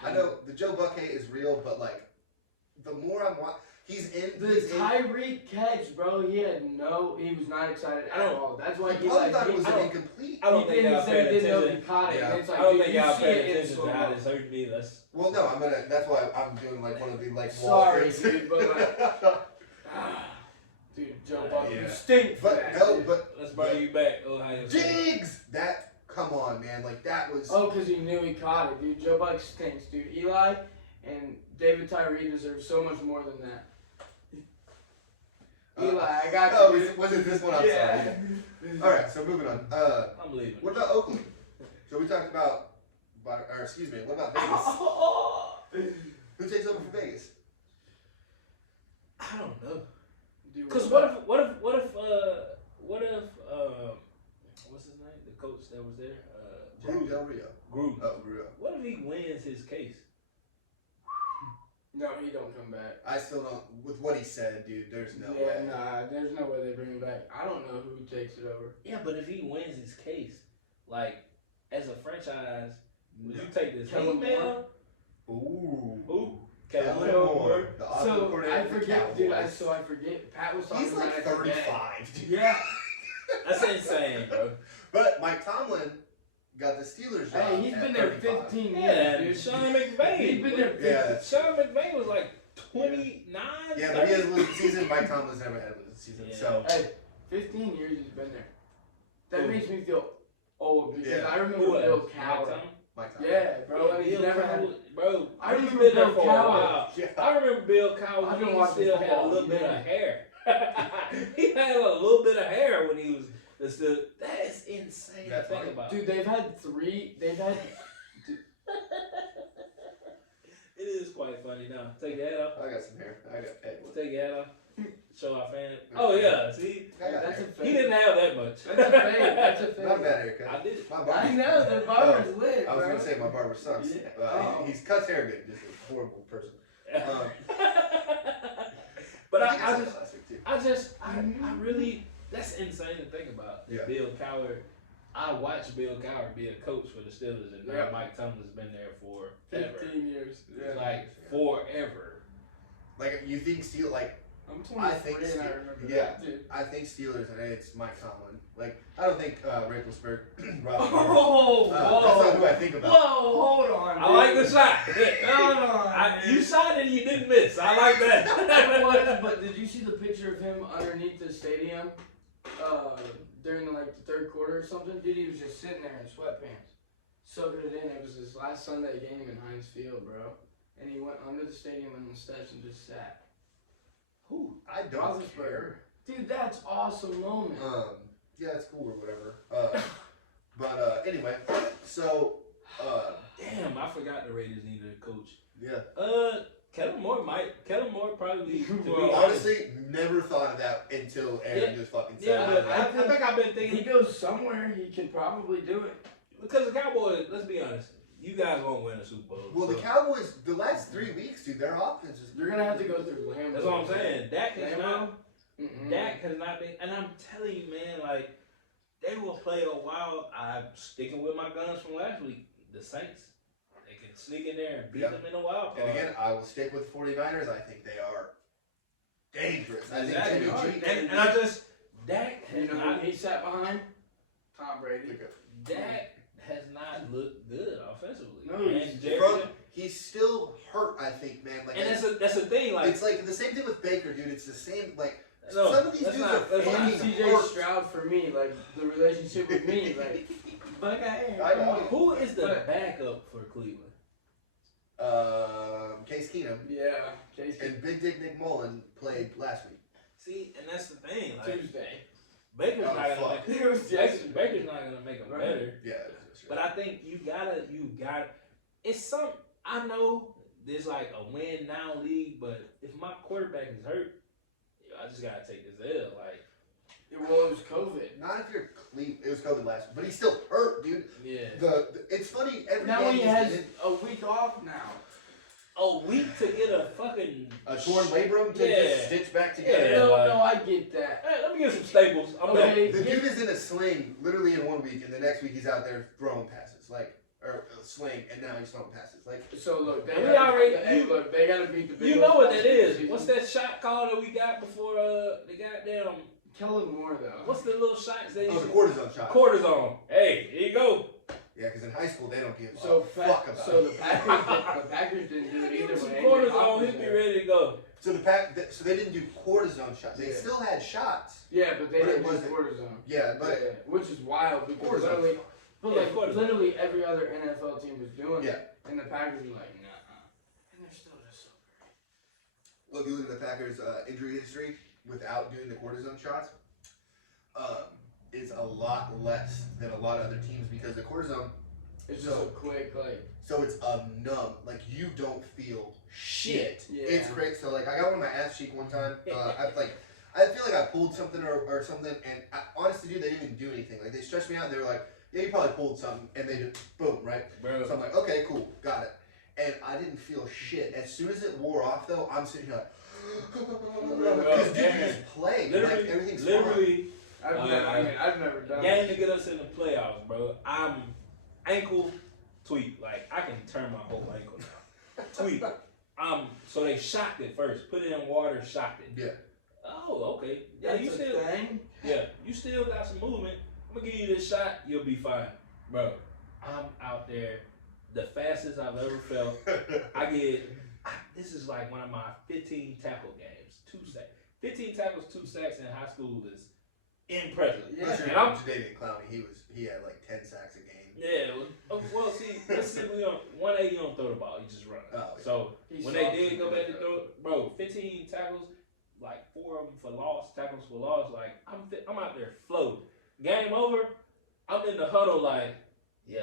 I know the Joe Buck hate is real, but like, the more I'm watching, he's in. The he's in- Tyreek catch, bro, he was not excited I at don't- all. That's why He he probably like, thought it was I don't- incomplete. I don't he think didn't y'all say paid he didn't know if he attention. caught it. Yeah. And it's like, I don't dude, think you y'all see paid it in attention to slow how mo. this hurt me. Well, no, that's why I'm doing like one of the like wall Sorry, things. dude, but dude, Joe Buck, you Yeah. stink for But that, no, dude. but Let's bring you back, Ohio State. Diggs, come on, man, like that was. Oh, because he knew he caught it, dude. Joe Buck stinks, dude. Eli and David Tyree deserve so much more than that. Eli, I got Oh, you. was it this one? I'm sorry. Yeah. All right, so moving on. I'm leaving. What about Oakland? So we talked about, or excuse me, what about Vegas? Who takes over for Vegas? I don't know. Dude, Cause what if what's his name? The coach that was there? James Del Rio. Gruden. Oh, Rio. What if he wins his case? No, he don't come back. I still don't. With what he said, dude, there's no Yeah, way. nah, there's no way they bring him back. I don't know who takes it over. Yeah, but if he wins his case, like as a franchise, would you take this Kellen female? Ooh. Who? Kellen Kellen Moore. The offensive So coordinator I of the forget, dude. Cowboys. I forget. Pat was talking He's about like it today. 35, dude. Yeah. That's insane, bro. But Mike Tomlin got the Steelers job. Hey, he's at been there 35. 15 Yeah, years, and dude. Sean McVay. He's been there 15 Yeah. Sean McVay was like 29. Yeah, but he has a losing season. Mike Tomlin's never had a losing season. Yeah. So Hey, 15 years he's been there. That Who? makes me feel old because Yeah. I remember Who Bill else? Cowher. Mike Mike Tomlin. Yeah, bro. and he's Bill never had. Cowher, bro. I He's remember been there Bill for a Cowher. while. Yeah. I remember Bill Cowher. I've been He watching still had a football, little bit yeah. of hair. He had a little bit of hair when he was. That is insane That's to think right. about. Dude, they've had three. They've had. It is quite funny now. Take your hat off. I got some hair. I got head. Take your hat off. Show our fan. Oh yeah, see, I got That's a hair. fake. he didn't have that much. That's a fake. That's a fake. Not a bad haircut. I did it. My barber. I know the barber's lit, I was bro. gonna say my barber sucks. Yeah. He, he's cuts hair good. Just a horrible person. But think I it's just, classic too. I really, that's insane to think about. Yeah. Bill Cowher, I watched Bill Cowher be a coach for the Steelers, and now Yeah. Mike Tomlin's been there for ever. 15 years. Yeah. Like forever. Like you think Steel like I'm I 23 think and I Steel- remember yeah. that, dude. I think Steelers and it's Mike Tomlin. Like I don't think Raplesburg. Oh, That's not who I think about. Whoa, hold on. I like the shot. Hold on. You shot and you didn't miss. I like that. But did you see the picture of him underneath the stadium during the third quarter or something? Dude, he was just sitting there in sweatpants, soaking it in. It was his last Sunday game in Heinz Field, bro. And he went under the stadium on the steps and just sat. Who? I don't care. Dude, that's awesome moment. Yeah, it's cool or whatever. But anyway, so Damn, I forgot the Raiders needed a coach. yeah. Kellen Moore probably. To be Well, honest. Honestly, never thought of that until Aaron just fucking said Yeah, it. but I think I've been He thinking goes somewhere, he can probably do it. because the Cowboys. Let's be honest, you guys won't win a Super Bowl. Well, the so Cowboys, the last 3 weeks, dude, their offense is. You're gonna have to go through Lambeau. that's what I'm saying. Dak has not. Mm-mm. Dak has not been, and I'm telling you, man, like they will play a while. I'm sticking with my guns from last week. The Saints, they can sneak in there and beat Yep. them in a wild And card. again, I will stick with 49ers. I think they are dangerous. I Exactly. think Jimmy G. And I just Dak You has know not. who he sat behind? Tom Brady. Dak has not looked good offensively. No, and he's Jerry, He's still hurt, I think, man. Like, and that's the thing. Like it's like the same thing with Baker, dude. It's the same. Like no, some of these that's dudes not- are that's not- fucking CJ hurt. Stroud for me, like the relationship with me, like. But I know. who is the But- backup for Cleveland? Case Keenum Yeah, Casey. and Big Dick Nick Mullen played last week. See, and that's the thing. Like Tuesday. Baker's Oh, not gonna fuck. make It was yesterday. Baker's not gonna make them Right. better. Yeah, that's true. But I think you gotta. It's some. I know there's like a win now league, but if my quarterback is hurt, I just gotta take this L. Like, Well, it was COVID. Not if you're Cleveland. It was COVID last week, but he's still hurt, dude. yeah, It's funny. Every Now game he he's has in, a week off now. a week to get a fucking a torn labrum to Yeah. just stitch back together. Yeah, no, like- no, I get that. Hey, let me get some staples. I'm Okay. The dude is in a sling literally in 1 week, and the next week he's out there throwing passes, or a sling, and now he's throwing passes. Like, So look, they We gotta, already- hey, you- look, they gotta beat the Bengals. You know what that this is? season. What's that shot called that we got before the goddamn? Kellen Moore though. What's the little shots they oh, use? the cortisone shot. Cortisone. Hey, here you go. Yeah, because in high school they don't give So a fuck about so it. the Packers didn't do it Give either him some way. cortisone. He'll be ready to go. So so they didn't do cortisone shots. They Yeah. still had shots. Yeah, but they But it didn't do wasn't- cortisone. Yeah, but Yeah, which is wild because cortisone. literally, but Yeah, like cortisone. literally every other NFL team was doing Yeah. it, and the Packers were like, nah, and they're still just so Well, if you look at the Packers' injury history, without doing the cortisone shots is a lot less than a lot of other teams because the cortisone. It's just a quick So it's a numb, like you don't feel shit. Yeah. It's great. So like I got one on my ass cheek one time. I feel like I pulled something or something, and honestly, dude, they didn't even do anything. Like they stretched me out. They were like, "Yeah, you probably pulled something," and they just boom, right? Bro. So I'm like, "Okay, cool, got it." And I didn't feel shit. As soon as it wore off, though, I'm sitting here like, because dude, you just play. Literally, like everything's literally. I've never done Game to get us in the playoffs, bro. I'm ankle tweak. Like I can turn my whole ankle now. Tweak. So they shocked it first. Put it in water, shocked it. Yeah. Oh, okay. Yeah, That's you a still. thing. Yeah, you still got some movement. I'm gonna give you this shot. You'll be fine, bro. I'm out there, the fastest I've ever felt. This is like one of my 15 tackle games. 2 sacks. 15 tackles, 2 sacks in high school is impressive. Yeah. Unless you're And I'm Jadavian Clowney, he had like 10 sacks a game. Yeah, well, see, it's simply on 180, you don't throw the ball, you just run. Oh, yeah. So He when they soft did go and back to good. throw, bro, 15 tackles, like 4 of them for loss, tackles for loss. Like I'm out there floating. Game over, I'm in the huddle like, yo,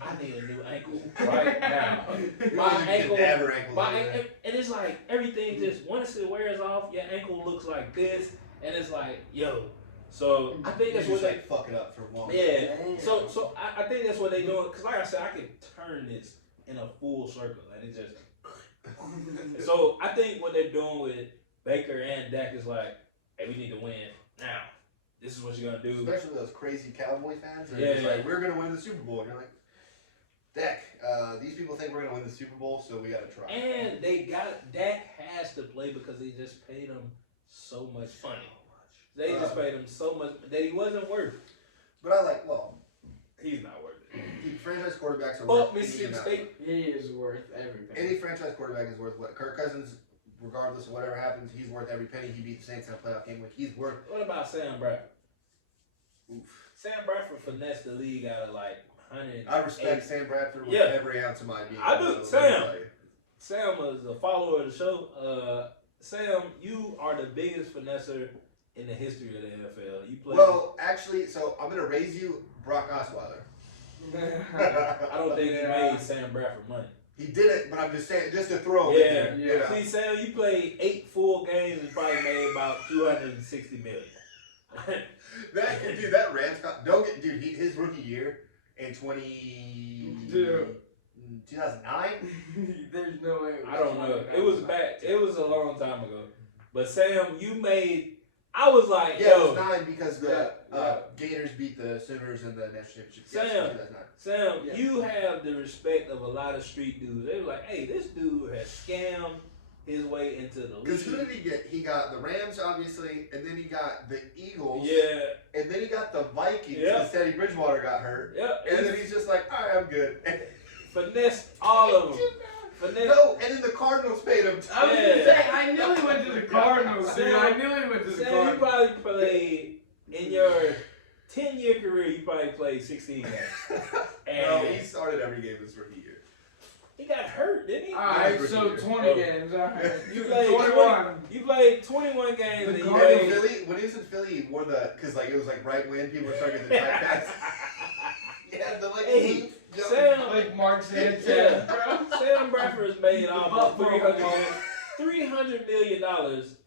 I need a new ankle right now. My ankle, and it's like everything just once it wears off, your ankle looks like this, and it's like, yo. So I think that's you what just they. like fuck it up for long. Yeah. Damn. So I think that's what they doing. Cause like I said, I can turn this in a full circle, and it just. So I think what they're doing with Baker and Dak is like, hey, we need to win now. This is what you're gonna do. Especially those crazy Cowboy fans. Yeah, Just yeah. like, we're gonna win the Super Bowl. And you're like, Dak, these people think we're gonna win the Super Bowl, so we gotta try. And Dak has to play because they just paid him so much money. They just paid him so much that he wasn't worth. But I like, He's not worth it. dude, franchise quarterbacks are Fuck worth any Mississippi amount. State. He is worth everything. Any franchise quarterback is worth what? Kirk Cousins, regardless of whatever happens, he's worth every penny. He beat the Saints in a playoff game. Like he's worth. What about Sam Bradford? Oof. Sam Bradford finessed the league out of like 100. I respect Sam Bradford with Yeah. every ounce of my being. I do. Let me Sam. tell you. Sam was a follower of the show. Sam, you are the biggest finesser in the history of the NFL. You play. Well, actually, so I'm gonna raise you Brock Osweiler. I don't think he made Sam Bradford money. He did it, but I'm just saying, just to throw him Yeah, in there. yeah. You know? See, Sam, you played 8 full games and probably made about $260 million. That Rams don't get his rookie year in 2009. There's no way. I don't know. It was back. It was a long time ago. But Sam, you made. I was like, Yeah, it yo, was 9 because the Yeah. Gators beat the Sooners in the national championship. Sam. Yes, 2009. Sam, Yeah. you have the respect of a lot of street dudes. They were like, hey, this dude has scammed his way into the league. Because who did he get? He got the Rams, obviously, and then he got the Eagles. Yeah. And then he got the Vikings Yeah. because Teddy Bridgewater got hurt. Yep. And then he's just like, all right, I'm good. Finessed all of them. Finessed. No, and then the Cardinals paid him. I was gonna say, I knew he went to the Cardinals, dude. Sam- I knew he went to the Sam, you Cardinals. probably played, in your 10-year career, you probably played 16 games. And No, he started every game his rookie year. he got hurt, didn't he? Alright, Rookie so year. 20 Oh. games. Alright. You played 21. You played 21 games The and you When Cardinals- made... when he was in Philly, he wore because like it was like right when people were starting to get the tight pads. Yeah, the like Hey, loop, Sam, Like Mark Sanchez, Yeah. bro. Sam Bradford's made almost Buffalo. $300 million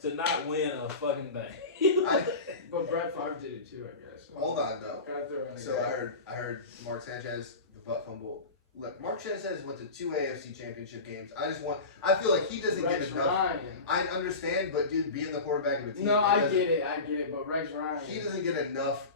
to not win a fucking thing. But Brett Favre did it too, I guess. Hold on though. Gotta throw in a So guy. I heard Mark Sanchez the butt fumble. Look, Mark Sanchez went to 2 AFC Championship games. I feel like he doesn't Rex get enough. Ryan. I understand, but dude, being the quarterback of a team, No, I get it, but Rex Ryan. he doesn't get enough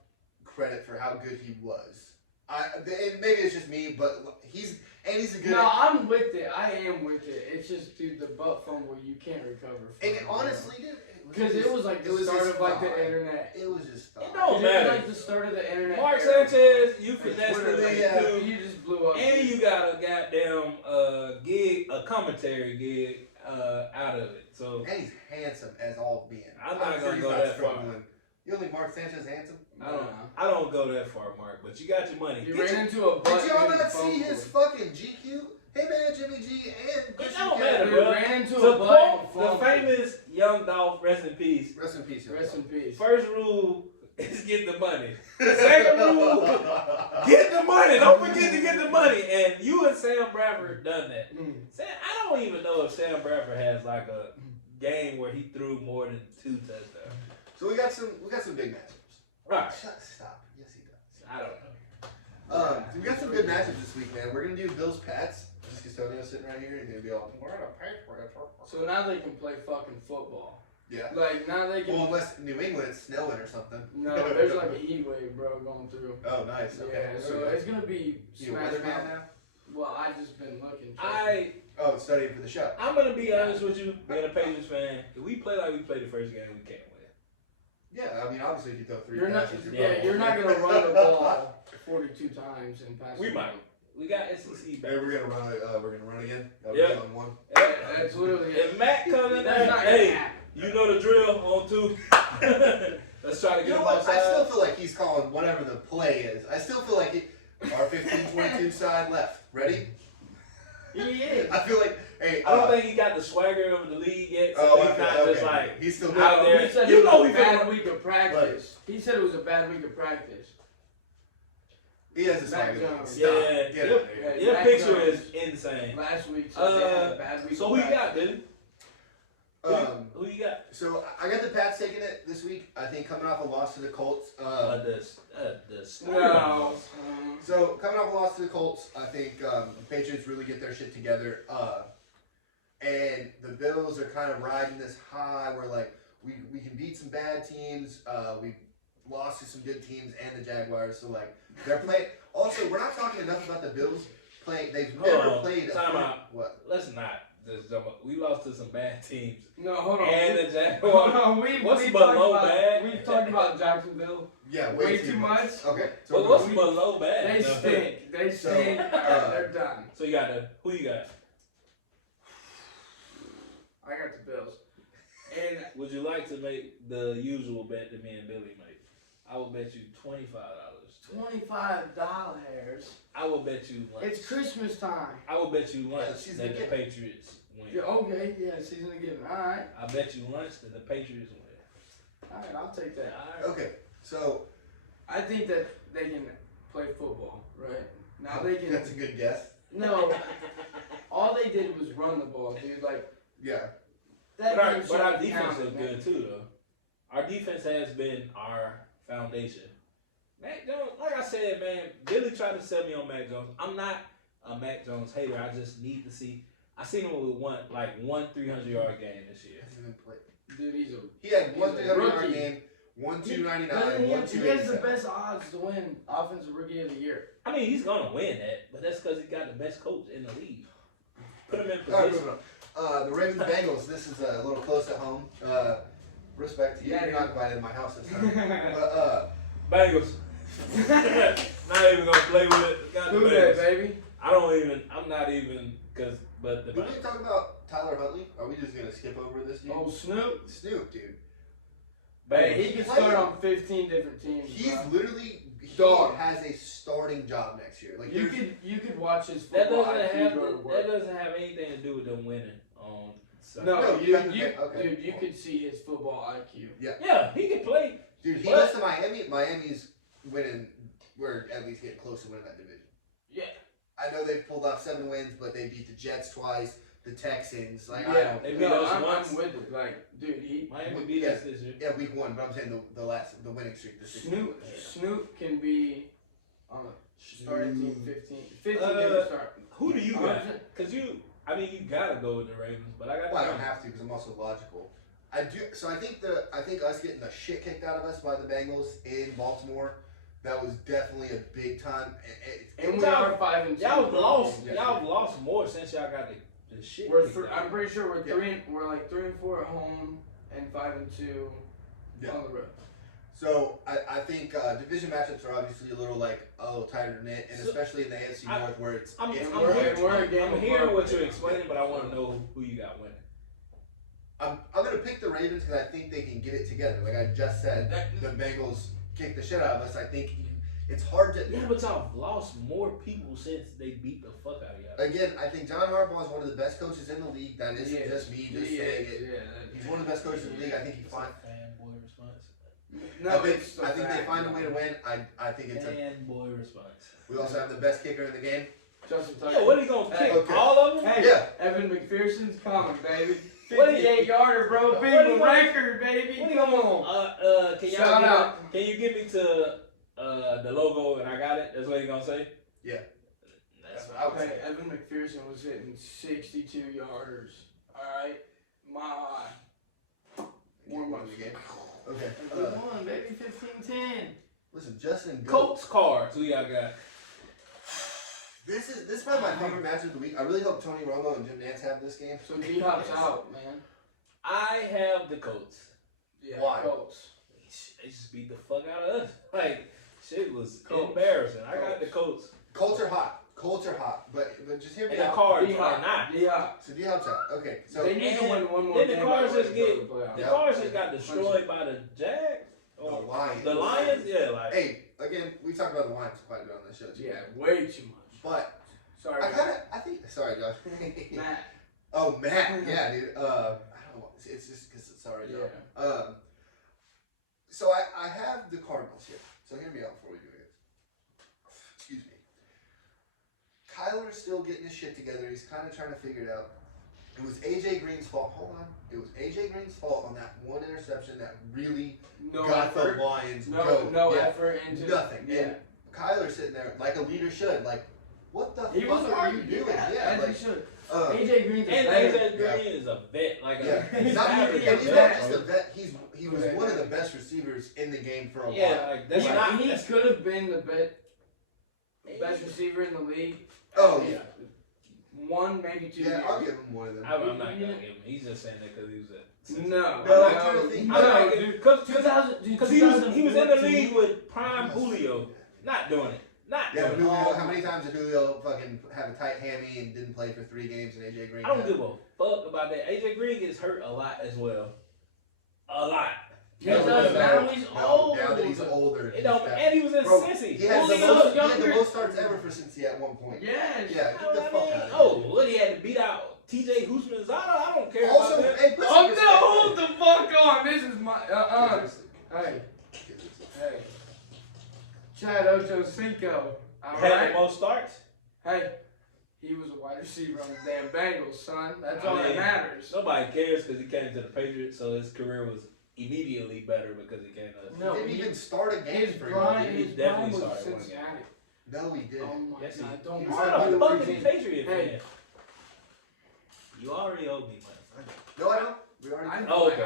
credit for how good he was. And maybe it's just me, but he's a good. No, I'm with it. I am with it. It's just, dude, the butt fumble you can't recover from. And it, honestly, dude, because it was like the start just of like fine. the internet. It was just fine. It don't It was matter. like the start of the internet. Mark era. Sanchez, you finessed the Twitter, league yeah. too. You just blew up. And you got a goddamn gig, a commentary gig out of it. So And he's handsome as all being. I'm not sure gonna he's go not that far. struggling. You don't think Mark Sanchez handsome? I don't go that far, Mark. But you got your money. You Get ran your- into a butt. Did y'all dude, not see fumble. his fucking GQ? Hey man, Jimmy G and It Christian don't Cat. matter, Dude, bro. ran into To a butt. quote the famous Young Dolph, rest in peace. Rest in peace. Rest in peace. First rule is get the money. The second rule, get the money. Don't forget to get the money. And you and Sam Bradford done that. Sam, I don't even know if Sam Bradford has like a game where he threw more than 2 touchdowns. So we got some big matchups. Right. Stop. Yes, he does. I don't know. We got some good matchups this week, man. We're gonna do Bills Pats. Just Custodio sitting right here, and gonna be all. We're gonna pay for it. So now they can play fucking football. Yeah. Like now they can. Well, unless New England it's snowing or something. No, there's like a heat wave, bro, going through. Oh, nice. Okay. Yeah, so it's gonna be You a smash weatherman mouth. now? Well, I just been looking. Oh, studying for the show. I'm gonna be honest with you, being a Patriots fan. If we play like we played the first game, we can't win. Yeah, I mean, obviously, if you throw 3 You're not. passes, Yeah, you're not gonna run the ball 42 times and pass. We the might. ball. We got SEC Hey, back. we're gonna run. We're gonna run again. Yeah. On one. Yeah, that's literally it. If Matt comes in That's there, not gonna hey, happen. you know the drill on 2. Let's try to You get know him what? outside. I still feel like he's calling whatever the play is. I still feel like our 15-22 side left. Ready? He is. I feel like. Hey. I don't think he got the swagger of the league yet, so Oh, he's okay, not okay. just like He's still out good. there. He said You it know was we a bad finna- week of practice. He said it was a bad week of practice. He has a Mac swagger. Jones. Stop. Yeah, Get yep. out of here. Hey, Your Mac picture Jones is insane. Last week, so they had a bad week. So of who you got, practice. dude? Who you got? So I got the Pats taking it this week. I think coming off a loss to the Colts. The No. So coming off a loss to the Colts, I think the Patriots really get their shit together. And the Bills are kind of riding this high where like we can beat some bad teams. We lost to some good teams and the Jaguars. So like they're playing. Also, we're not talking enough about the Bills playing. They've never played. Time out. What? Let's not. Just jump up. We lost to some bad teams. No, hold on. And the Hold Jaguars. on. What's We've below talked about, bad? We've talked about Jacksonville. Yeah, Way too much? Okay. But So what's below bad? They stink. They stink. They're done. So you got who you got? I got the Bills. And Would you like to make the usual bet that me and Billy make? I will bet you $25. $25. I will bet you lunch. It's Christmas time. I will bet you lunch Yeah, she's that the gonna get Patriots win. Yeah, okay, yeah, season of giving. All right, I bet you lunch that the Patriots win. all right, I'll take that. All right. Okay. So I think that they can play football, right? Now they can. That's a good guess. No, all they did was run the ball, dude. Like Yeah. that. But our game defense counted, is man. good too, though. Our defense has been our foundation. Mac Jones, like I said, man, Billy tried to sell me on Mac Jones. I'm not a Mac Jones hater. I just need to see. I seen him with one 300-yard game this year. Hasn't even played. Dude, He had one he's a 300-yard rookie. game, one He 299, one has the 287. best odds to win Offensive Rookie of the Year. I mean, he's gonna win that, but that's because he got the best coach in the league. Put him in All right, position. moving on. The Ravens Bengals. This is a little close at home. Respect to you. Yeah, You're dude. not invited to my house this time. But Bengals. Not even gonna play with it. Got the Who that, Bengals. baby? I'm not even, but the we need to talk about Tyler Huntley. Are we just gonna skip over this dude? Oh, Snoop. Snoop, dude. Hey, he Bengals. can start on 15 different teams. He's bro. literally Dog. has a starting job next year. Like You there's- could watch his That football doesn't IQ have go to that work. doesn't have anything to do with them winning on Sunday. No, No, you, you have to you, pick- okay. dude, you could see his football IQ. Yeah, he can play. dude, he What? goes to Miami. Miami's winning. We're at least getting close to winning that division. Yeah. I know they've pulled off 7 wins, but they beat the Jets twice, the Texans. Like I Yeah, don't. They beat no, us I'm once. with it. Like, dude, he Miami beat us this year. Yeah, week 1, but I'm saying the winning streak. The 16 Snoop wins. Snoop can be on a starting team 15 Uh, different start. Who do you got? 100%. Cause you gotta go with the Ravens, but I got. Well, I the don't have to because I'm also logical. I do. So I think us getting the shit kicked out of us by the Bengals in Baltimore, that was definitely a big time. And we Y'all- are 5-2. Y'all have lost. Yes, Y'all yes. have lost more since y'all got the shit. We're kicked out. I'm pretty sure we're Yeah. we're like 3-4 at home and 5-2 Yeah. on the road. So I think division matchups are obviously a little tighter knit, and So- especially in the AFC I- North where it's I'm it's we're- hard. we're a game I'm hearing above what you're them. explaining, but I want to know who you got winning. I'm gonna pick the Ravens because I think they can get it together. Like I just said, That- the Bengals kick the shit out of us. I think It's hard to. Yeah, but y'all lost more people since they beat the fuck out of y'all. Again, I think John Harbaugh is one of the best coaches in the league. That isn't just me just saying it. He's one of the best coaches in the league. I think he finds. Fanboy response. No, I think they find a way to win. I think it's a fanboy response. We also have the best kicker in the game. Justin Tucker. Yeah, what are you gonna pick? Okay. All of them? Hey, Yeah. Evan McPherson's coming, baby. What are you- 58-yarder, bro. What Big are you- record, baby. What are you Come gonna? on. Can Shout y'all out. can you give me to the logo and I got it? That's what you gonna say? Yeah. That's I would Okay, say. Evan McPherson was hitting 62-yarders. All right, my One won the game. Okay. we won, baby. 15-10. Listen, Justin. Go. Colts cards. Who y'all got? This is probably my favorite match of the week. I really hope Tony Romo and Jim Nance have this game. So D-Hop's out, man. I have the Colts. Yeah, Why? Colts. They just beat the fuck out of us. Like shit was Colts. embarrassing. I got the Colts. Colts are hot. But just hear me And the out. cards are not. D-Hop. So D-Hop's out. Okay. So They need to win one more Then game. the Cards by the just way to go get to the playoffs. the Yeah. Cards just got destroyed by the Jags. the Lions. The Lions, yeah, like Hey, again, we talked about the Lions quite a bit on this show too. Yeah, way too much. But Sorry, I think. Sorry, Josh. Matt. Oh, Matt. Yeah, dude. I don't know. It's just because it's sorry, Josh. Yeah. So I have the Cardinals here. So hear me out before we do it. Excuse me. Kyler's still getting his shit together. He's kind of trying to figure it out. It was AJ Green's fault. Hold on. It was AJ Green's fault on that one interception that really No got effort. the Lions No go. Yeah. effort into Nothing. Yeah. And Kyler's sitting there like a leader should. Like, what the He was fuck are you hard. doing? Yeah, as like, he should. uh, AJ Green's a and better. AJ Green is a vet. Like yeah. he's Not not even, even and a he's not vet. just a vet. He was one of the best receivers in the game for a while. Yeah, like that's not. He That's, could have been the best receiver in the league. Oh yeah. One, maybe 2 Yeah, years. I'll give him one of them. I'm not gonna give him. He's just saying that because he was a. No, No, I kinda think- I'm not dude. because 2000, he was in the league with prime Julio, not doing it, not Yeah, doing Julio, it. how many times did Julio fucking have a tight hammy and didn't play for 3 games and AJ Green? I don't had- give a fuck about that. AJ Green gets hurt a lot as well, a lot. He does now. He's old. Now that he's older. It don't, and he was in Bro, Cincy. He had, the Julio most, he had the younger. most starts ever for Cincy at one point. Yes. Yeah, get the fuck out of here. Oh, what he had to beat out TJ Husmanzada? I don't care Also, about that. hey, put some Oh respect- no! Hold the fuck on. This is my. Hey, hey. Chad Ochocinco. All Had right. the most starts. Hey, he was a wide receiver on the damn Bengals, son. That's I all that mean, matters. Nobody cares because he came to the Patriots, so his career was immediately better because he came to us. No, He didn't even start a game His for prime, him. He his definitely prime was started one Cincinnati. No, he didn't. Oh my Yes, he- God! Don't he You're started argue a with with fucking me. Patriot Hey. fan. You already owe me money. No, I don't. We already. I know. Oh, okay.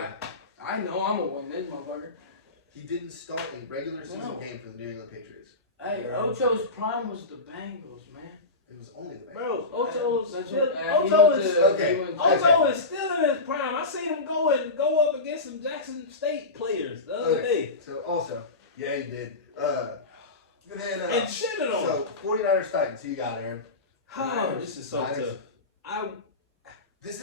I know I'm gonna win this motherfucker. He didn't start a regular season No. game for the New England Patriots. Hey, Ocho's prime was the Bengals, man. It was only the Bengals. Bro, Ocho's That's still, what- he Ocho went is to- okay. he went to- Ocho is still in his prime. I seen him go up against some Jackson State players the other day So also, yeah, he did. Then, and shitted on him. so 49ers Titans. Who you got, Aaron? Oh, this is so Niners. tough. This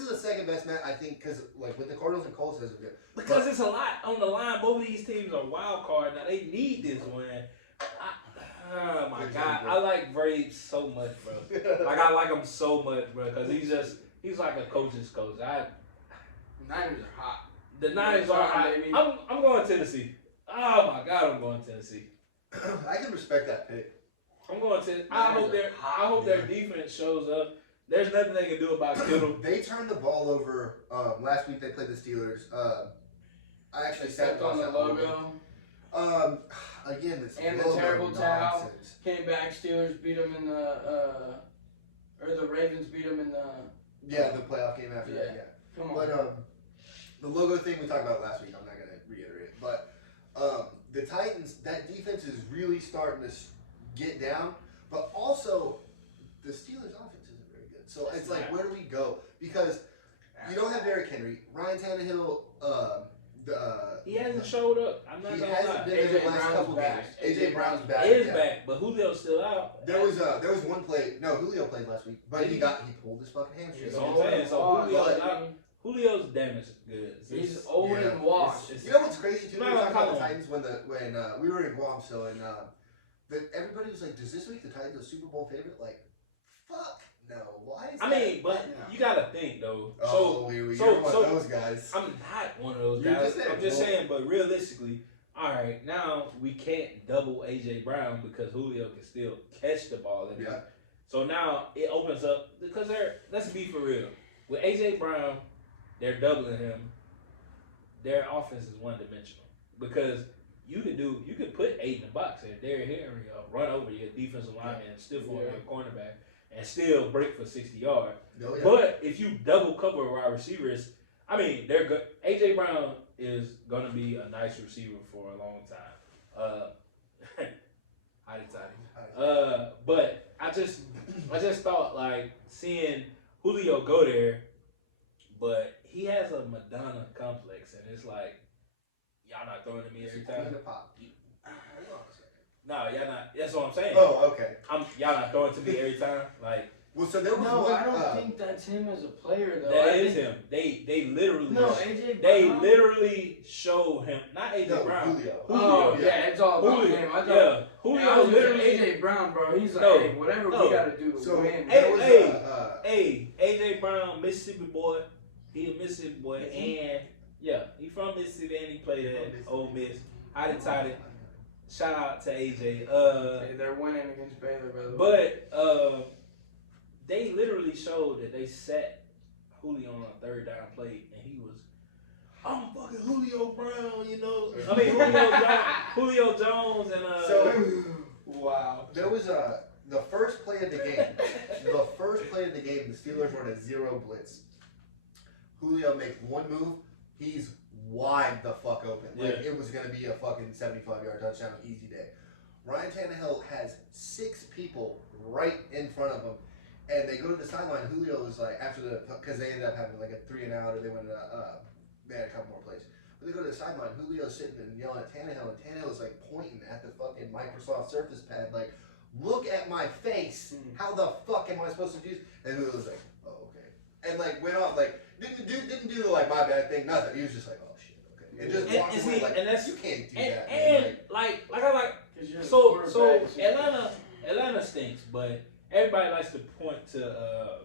is the second best match I think because like with the Cardinals and Colts, this is good. Because it's a lot on the line. Both of these teams are wild card. Now they need this win. Oh my God, I like Braves so much, bro. Like I like him so much, bro, because he's like a coach's coach. Niners are hot. The Niners are. Baby. I'm going Tennessee. Oh my God, I'm going Tennessee. I can respect that pick. I'm going to. I hope their defense shows up. There's nothing they can do about Kittle. They turned the ball over last week. They played the Steelers. I actually They sat stepped on the that whole logo. game. Again, this And the logo terrible towel. nonsense. Came back. Steelers beat them in the. Or the Ravens beat them in the. Yeah, the playoff game after that. Yeah. Yeah. Come on. But the logo thing we talked about last week. I'm not gonna reiterate it, but the Titans, that defense is really starting to get down. But also, the Steelers' offense isn't very good. So it's like, where do we go? Because you don't have Derrick Henry, Ryan Tannehill. He hasn't showed up. I'm not He gonna hasn't lie. been in the AJ last Brown's couple back. games. AJ Brown's back. Is yeah. back, but Julio's still out. There was one play. No, Julio played last week, but he pulled his fucking hamstring. That's what I'm saying. So Julio's out. Julio's damaged good. He's old Yeah. and washed. You know what's crazy too? We No, were talking come about the on. Titans when we were in Guam still, and But everybody was like, does this make the Titans a Super Bowl favorite? Like, fuck no. Why is I that? mean, but you gotta think though. You're one of those guys. I'm not one of those You're guys. I'm just saying, but realistically, all right, now we can't double AJ Brown because Julio can still catch the ball. Yeah. So now it opens up because let's be for real. With AJ Brown, they're doubling him. Their offense is one dimensional because you could put 8 in the box and Derrick Henry run over your defensive lineman and stiff on your cornerback and still break for 60 yards. Oh, yeah. But if you double cover wide receivers, I mean, they're good. AJ Brown is gonna be a nice receiver for a long time. But I just thought like seeing Julio go there, but he has a Madonna complex, and it's like y'all not throwing to me every time. No, y'all not. That's what I'm saying. Oh, okay. Y'all not throwing to me every time. Like, well, so there was no, one, I don't think that's him as a player though. That is him. They literally. No, AJ Brown. They literally show him, not AJ Brown. Julio. Oh yeah, it's all about Julio. him. I thought, Yeah, Julio Julio literally literally. AJ Brown, bro. He's like, No, hey, whatever no. we gotta do to So, win. Hey, AJ Brown, Mississippi boy. He a Mississippi boy, and yeah, he from Mississippi and he played at Ole Miss. I decided. Shout out to AJ. Hey, they're winning against Baylor, by the way. But they literally showed that they set Julio on a third down play, and he was, I'm fucking Julio Brown, you know. I mean Julio Jones, and So wow. there was the first play of the game. The first play of the game, the Steelers run a 0 blitz. Julio makes one move, he's wide the fuck open. Like it was gonna be a fucking 75-yard touchdown, easy day. Ryan Tannehill has 6 people right in front of him, and they go to the sideline. Julio was like, because they ended up having like a 3 and out, or they had a couple more plays. But they go to the sideline. Julio's sitting and yelling at Tannehill, and Tannehill is like pointing at the fucking Microsoft Surface pad, like, look at my face. How the fuck am I supposed to do this? And Julio was like, oh, okay. And like went off, like, didn't do the like my bad thing, nothing. He was just like, oh shit, okay. And just walked away like, and that's, you can't do that. And man. like I like so Atlanta stinks, but everybody likes to point to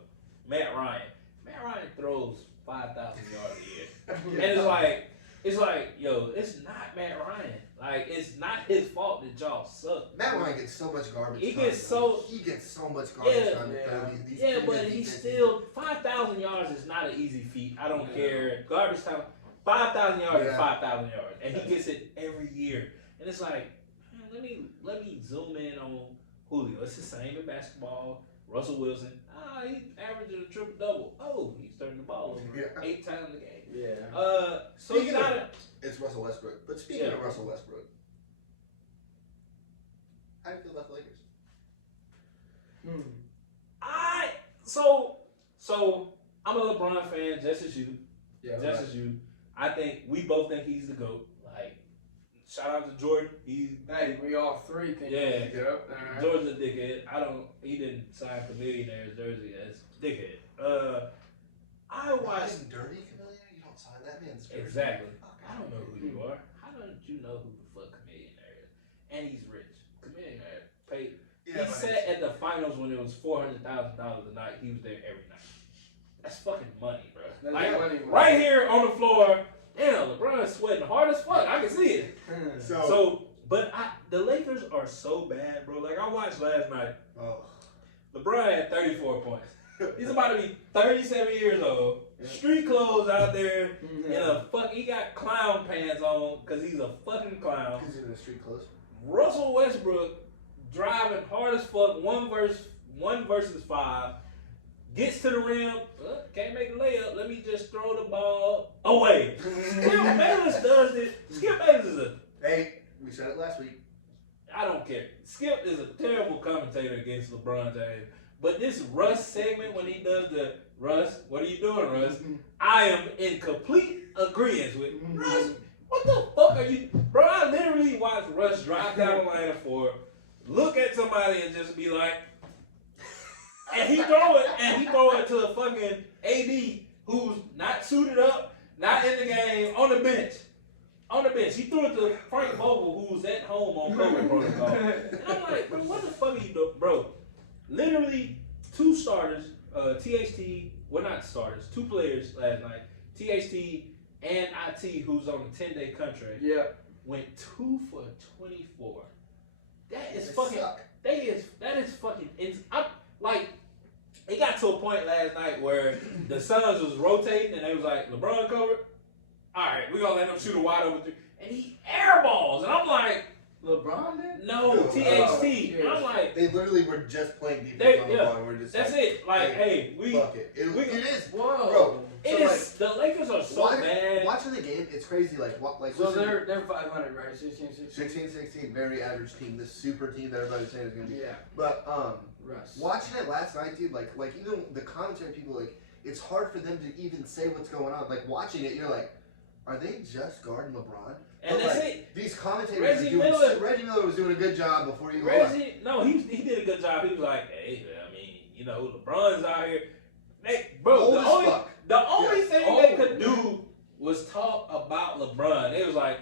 Matt Ryan. Matt Ryan throws 5,000 yards a year. And it's like, yo, it's not Matt Ryan. Like, it's not his fault that y'all suck. Matt Ryan gets so much garbage time. He gets so much garbage time. But he's still 5,000 yards is not an easy feat. I don't care. Garbage time, 5,000 yards is 5,000 yards, and he gets it every year. And it's like, man, let me zoom in on Julio. It's the same in basketball. Russell Wilson, he's averaging a triple double. Oh, he's turning the ball over 8 times a game. Yeah. So you gotta. It's Russell Westbrook. But speaking of Russell Westbrook, how do you feel about the Lakers? So I'm a LeBron fan, just as you. As you. I think we both think he's the GOAT. Like, shout out to Jordan. Hey, we all 3 think he's the GOAT. Right. Jordan's a dickhead. He didn't sign for millionaire's jersey as dickhead. I watched dirty Chameleon. You don't sign that man's jersey. Exactly. I don't know who you are. How don't you know who the fuck Chameleonaire is? And he's rich. Chameleonaire paid. He sat at the finals when it was $400,000 a night. He was there every night. That's fucking money, bro. That's like money, right here on the floor. Damn, LeBron's sweating hard as fuck. I can see it. But the Lakers are so bad, bro. Like I watched last night. Oh. LeBron had 34 points. He's about to be 37 years old. Street clothes out there, and he got clown pants on because he's a fucking clown. Because he's in the street clothes. Russell Westbrook driving hard as fuck, one versus 5, gets to the rim, can't make a layup. Let me just throw the ball away. Skip Bayless does it. Skip Bayless is Hey, we said it last week. I don't care. Skip is a terrible commentator against LeBron James. But this Russ segment, when he does the Russ, what are you doing, Russ? I am in complete agreement with Russ. What the fuck are you, bro? I literally watched Russ drive down the lane for, look at somebody and just be like, and he throw it to a fucking AD who's not suited up, not in the game, on the bench. on the bench. He threw it to Frank Vogel, who was at home on COVID protocol. And I'm like, bro, what the fuck are you doing? Bro, literally 2 starters, THT, well, not starters, 2 players last night, THT and IT, who's on a 10-day contract, went 2 for 24. That is fucking, that is fucking, like, it got to a point last night where the Suns was rotating and they was like, LeBron covered. All right, we're going to let him shoot a wide open 3. And he airballs. And I'm like, LeBron did? no, THT. And I'm like, they literally were just playing defense on LeBron. We're just that's like, it. Like, hey, fuck it. It is. Whoa. Bro, it is. The Lakers are so bad. Watching the game, it's crazy. Like, so they're 500, right? 16-16, very average team. This super team that everybody's saying is going to be. Yeah. But, Russ. watching it last night, dude, like even the commentary people, like, it's hard for them to even say what's going on. Like, watching it, you're like, are they just guarding LeBron? And but that's like, it. These commentators Reggie are doing, Miller. Reggie Miller was doing a good job before you go on. He did a good job. He was like, hey, I mean, you know, LeBron's out here. The only thing they could do was talk about LeBron. It was like,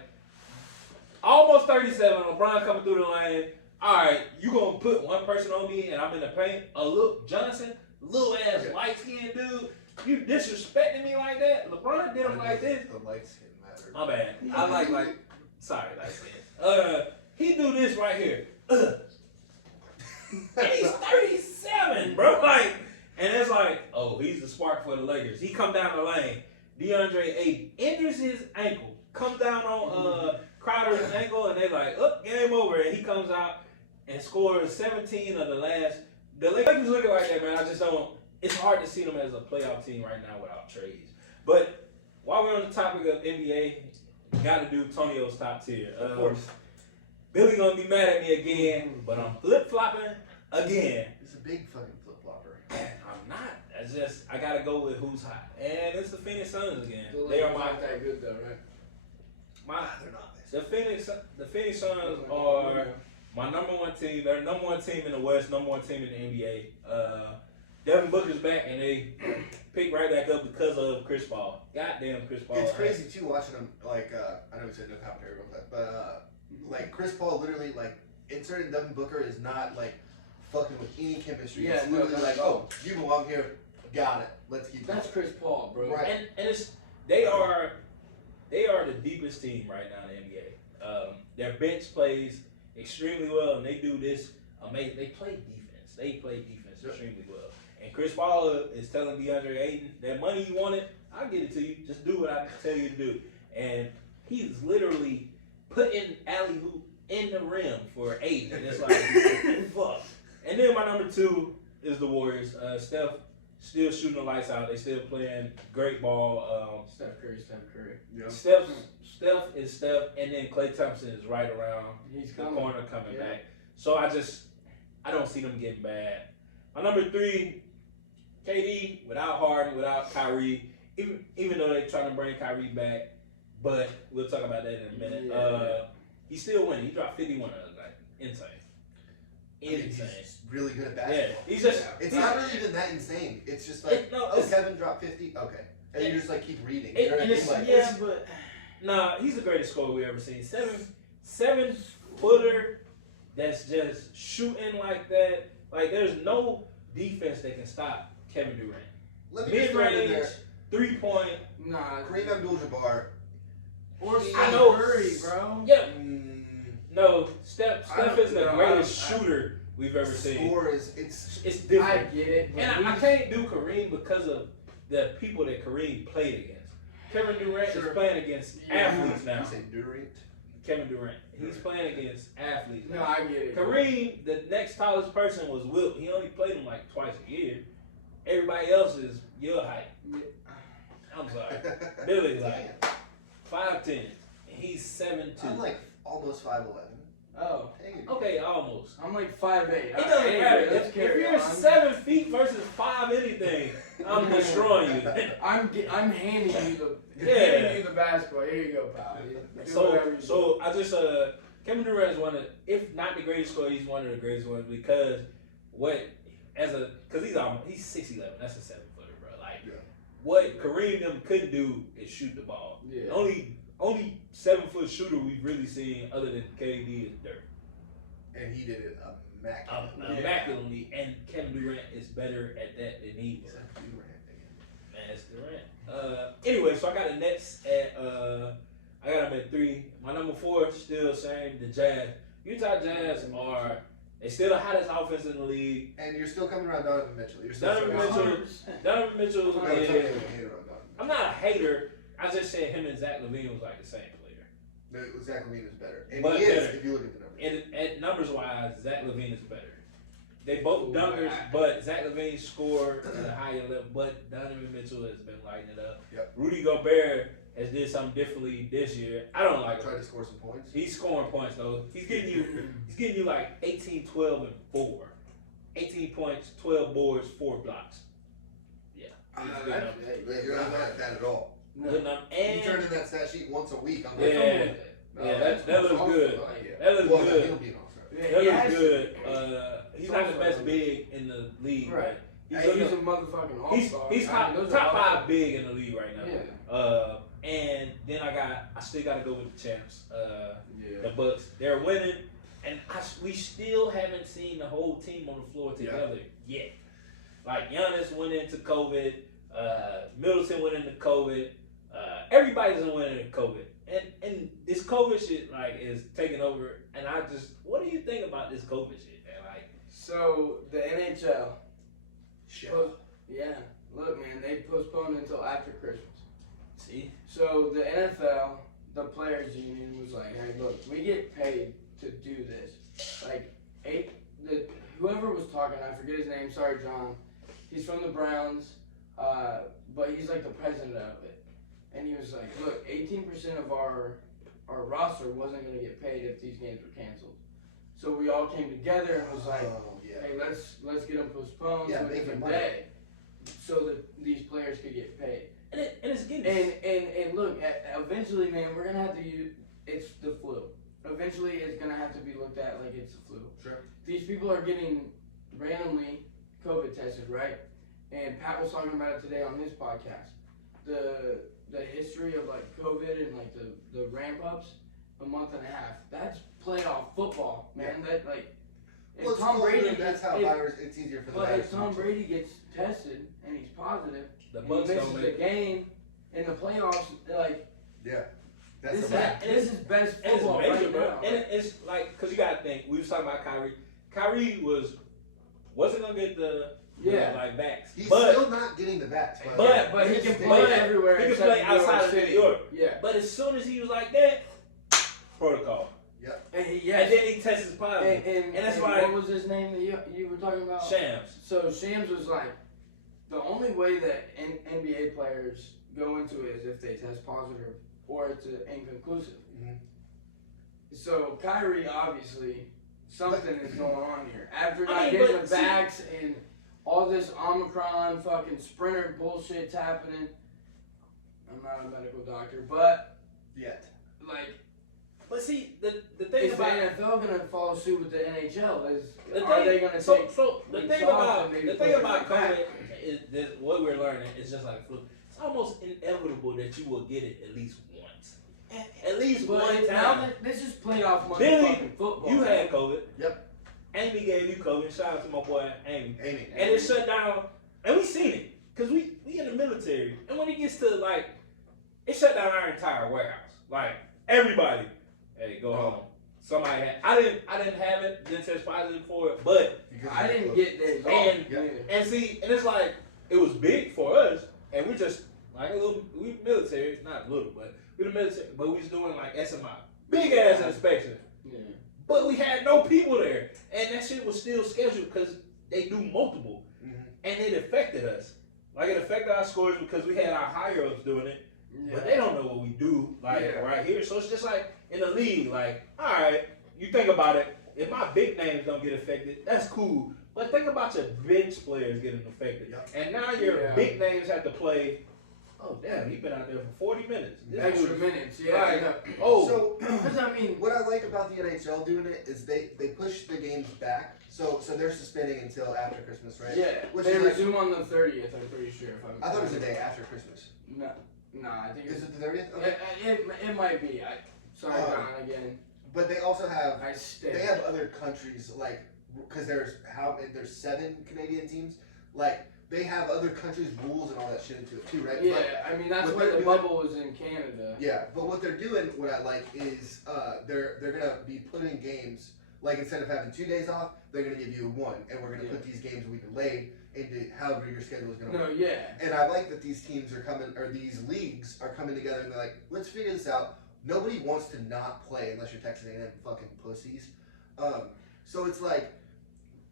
almost 37, LeBron coming through the lane. All right, you gonna put one person on me and I'm in the paint? Johnson, little ass light skinned dude. You disrespecting me like that? LeBron did him like this. The light skin matter. My bad. I like sorry, light skin. He do this right here. And he's 37, bro. Like, and it's like, oh, he's the spark for the Lakers. He come down the lane. DeAndre Ayton injures his ankle. Comes down on Crowder's ankle, and they like, oh, game over. And he comes out and scores 17 of the last. The Lakers looking like that, man. I just don't. It's hard to see them as a playoff team right now without trades. But while we're on the topic of NBA, got to do Tonio's top tier. Of course. Billy gonna be mad at me again, but I'm flip flopping again. It's a big fucking flip flopper. I'm not. That's just I gotta go with who's hot, and it's the Phoenix Suns again. The They are Lakers my aren't that good though, right? They're not. The Phoenix Suns are my number 1 team. They're number 1 team in the West, number 1 team in the NBA. Devin Booker's back, and they pick right back up because of Chris Paul. Goddamn Chris Paul. It's crazy too watching them. Like I know we said no commentary real quick, but like Chris Paul literally like inserting Devin Booker is not like fucking with any chemistry. Yeah, it's literally like, oh, you belong here. Got it. Let's keep. That's Chris Paul, bro. Right. And it's they are the deepest team right now in the NBA. Their bench plays extremely well, and they do this amazing. They play defense. They play defense extremely well. And Chris Paul is telling DeAndre Ayton, that money you wanted, I'll get it to you. Just do what I tell you to do. And he's literally putting alley-oop in the rim for Ayton. And it's like, fuck. And then my number 2 is the Warriors. Steph still shooting the lights out. They still playing great ball. Steph Curry. Yeah. Steph is Steph, and then Klay Thompson is right around He's the corner coming back. So I don't see them getting bad. My number 3, KD, without Harden, without Kyrie, even though they're trying to bring Kyrie back, but we'll talk about that in a minute. Yeah. He's still winning. He dropped 51 the other night. Insane. He's really good at basketball. Yeah, he's just. It's not really even that insane. It's just like, Kevin dropped 50. Okay, and you just like keep reading. You know what I mean? Like, but nah, he's the greatest scorer we ever seen. 7-footer that's just shooting like that. Like there's no defense that can stop Kevin Durant. Let me just throw it in Mid-range, there. 3-point. Nah, Kareem Abdul-Jabbar. Or I know. Curry, bro. Yeah. No, Steph is the greatest shooter we've ever seen. Score is it's different. I get it. And I can't do Kareem because of the people that Kareem played against. Kevin Durant is playing against athletes now. You say Durant? Kevin Durant. He's playing against athletes. No, I get it. Kareem, the next tallest person was Wilt. He only played him like twice a year. Everybody else is your height. I'm sorry. Billy's like 5'10". And he's 7'2". I'm like almost 5'11". Oh. Okay, almost. I'm like 5'8". It doesn't matter. If you're 7 feet versus 5 anything, I'm destroying you. I'm handing you the basketball. Here you go, pal. So I just Kevin Durant is one of, if not the greatest scorer, he's one of the greatest ones because he's 6'11". That's a 7-footer, bro. Like what Kareem them couldn't do is shoot the ball. Yeah. The only only 7-foot shooter we've really seen other than KD is Dirk. And he did it immaculately. Immaculately, and Kevin Durant is better at that than he is. Man, it's Durant. Anyway, so I got the Nets at I got them at 3. My number 4 still the same, the Jazz. Utah Jazz they still the hottest offense in the league. And you're still coming around Donovan Mitchell. You're still Donovan Mitchell I'm not is, telling you to hate on Donovan. I'm not a hater. I just said him and Zach LaVine was like the same player. No, Zach LaVine is better. And But he is, better. if you look at the numbers. And at numbers wise, Zach LaVine is better. They both dunkers, but Zach LaVine scored at a higher level. But Donovan Mitchell has been lighting it up. Yep. Rudy Gobert has did something differently this year. I don't like Tried him. to score some points. He's scoring points though. He's getting you like 18, 12, and 4. 18 points, 12 boards, 4 blocks. Yeah. You're not like that at all. Good number. And You turn in that stat sheet once a week. I'm Yeah. like, come on. Yeah, that looks good. That looks Well, good. he'll be an all-star. That looks good. He's not the best big in the league. Right. He's, He's a motherfucking all-star. he's top 5 big in the league right now. Yeah. And then I still got to go with the champs. The Bucks. They're winning, and we still haven't seen the whole team on the floor together yet. Like Giannis went into COVID. Middleton went into COVID. Everybody's winning into COVID. And this COVID shit like is taking over. And what do you think about this COVID shit, man? Like, So the NHL. Shit. Look, man, they postponed until after Christmas. see, So the NFL, the players union was like, hey, look, we get paid to do this. Like, whoever was talking, I forget his name. Sorry, John. He's from the Browns, but he's like the president of it. And he was like, look, 18% of our roster wasn't going to get paid if these games were canceled. So we all came together and was like, hey, let's get them postponed to a different day, so that these players could get paid. and it's getting And look, eventually, man, we're gonna have to use. It's the flu. Eventually, it's gonna have to be looked at like it's the flu. Sure. These people are getting randomly COVID tested, right? And Pat was talking about it today on his podcast. The history of like COVID and like the ramp ups, a month and a half. That's playoff football, man. That like. Well, If Tom Brady, that's how it's easier for the but virus if to Tom transfer. Brady gets tested and he's positive, the and he Bucks misses don't the make it. game in the playoffs, like That's this a fact. is best And it's football major, right bro. now. And it's like, because you got to think, we was talking about Kyrie. Kyrie wasn't going to get the like backs. He's but still not getting the bats. but he can play everywhere. He can except play New York outside of City. New York. Yeah, But as soon as he was like that, protocol. and And then he tested positive. and that's and why- what was his name that you were talking about? Shams. So Shams was like, the only way that NBA players go into it is if they test positive or it's inconclusive. Mhm. So Kyrie, obviously, something is going on here. After I not mean, getting but the see- backs and all this Omicron fucking sprinter bullshit's happening. I'm not a medical doctor, but Yet. like, But see, the thing is the about NFL gonna follow suit with the NHL? the Are thing, they gonna so, take? so the weeks thing off about and maybe the push thing it about right COVID is that what we're learning is just like flu. It's almost inevitable that you will get it at least once. At least But one now time. this is playoff Billy, motherfucking football. You had COVID. Yep. Amy gave you COVID. Shout out to my boy Amy. Amy. And it shut down. And we seen it. Because we in the military. And when it gets to like, it shut down our entire warehouse. Like, everybody, hey, go home. Somebody had, I didn't have it, didn't test positive for it, but, I didn't get days off. And- either. and see, and it's like, it was big for us. And we just, like a little, we military, not little, but we the military, but we was doing like SMI. Big ass inspection. Yeah. But we had no people there. And that shit was still scheduled because they do multiple. Mhm. And it affected us. Like, it affected our scores because we had our higher ups doing it. Yeah. But they don't know what we do, like, Yeah. right here. So it's just like, in the league, like, all right, you think about it. If my big names don't get affected, that's cool. But think about your bench players getting affected. Yep. And now your Yeah. big names have to play, oh, damn, he's been out there for 40 minutes. This Extra dude- minutes, yeah. Right. yeah. Oh, So Because I mean, what I like about the NHL doing it is they push the games back. So they're suspending until after Christmas, right? yeah, Which they is like, resume on the 30th. I'm pretty sure. If I'm. I thought it was the day after Christmas. No, Nah, I think Is it the 30th? Okay. it might be. Sorry, John, again. But they also have They have other countries like because there's 7 Canadian teams. Like they have other countries' rules and all that shit into it too, right? Yeah, but I mean that's why the bubble was in Canada. Yeah, but what they're doing, what I like is they're gonna be putting games like instead of having 2 days off, they're gonna give you 1, and we're gonna put these games we delayed into however your schedule is gonna work. No, yeah. And I like that these teams are coming, or these leagues are coming together, and they're like, let's figure this out. Nobody wants to not play unless you're Texas A&M fucking pussies. So it's like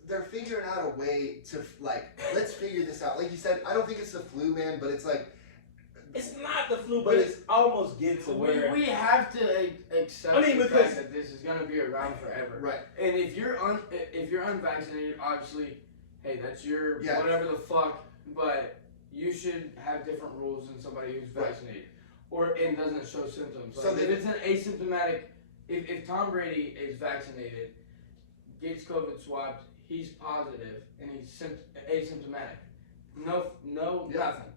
they're figuring out a way to like let's figure this out. Like you said, I don't think it's the flu, man, but it's like it's not the flu, but it's almost getting to where we have to accept the fact that this is gonna be around forever. Right. And if you're unvaccinated, obviously, hey, that's your whatever the fuck. But you should have different rules than somebody who's vaccinated and doesn't show symptoms. Like, so if it's an asymptomatic, if Tom Brady is vaccinated, gets COVID swabbed, he's positive and he's asymptomatic. No, nothing.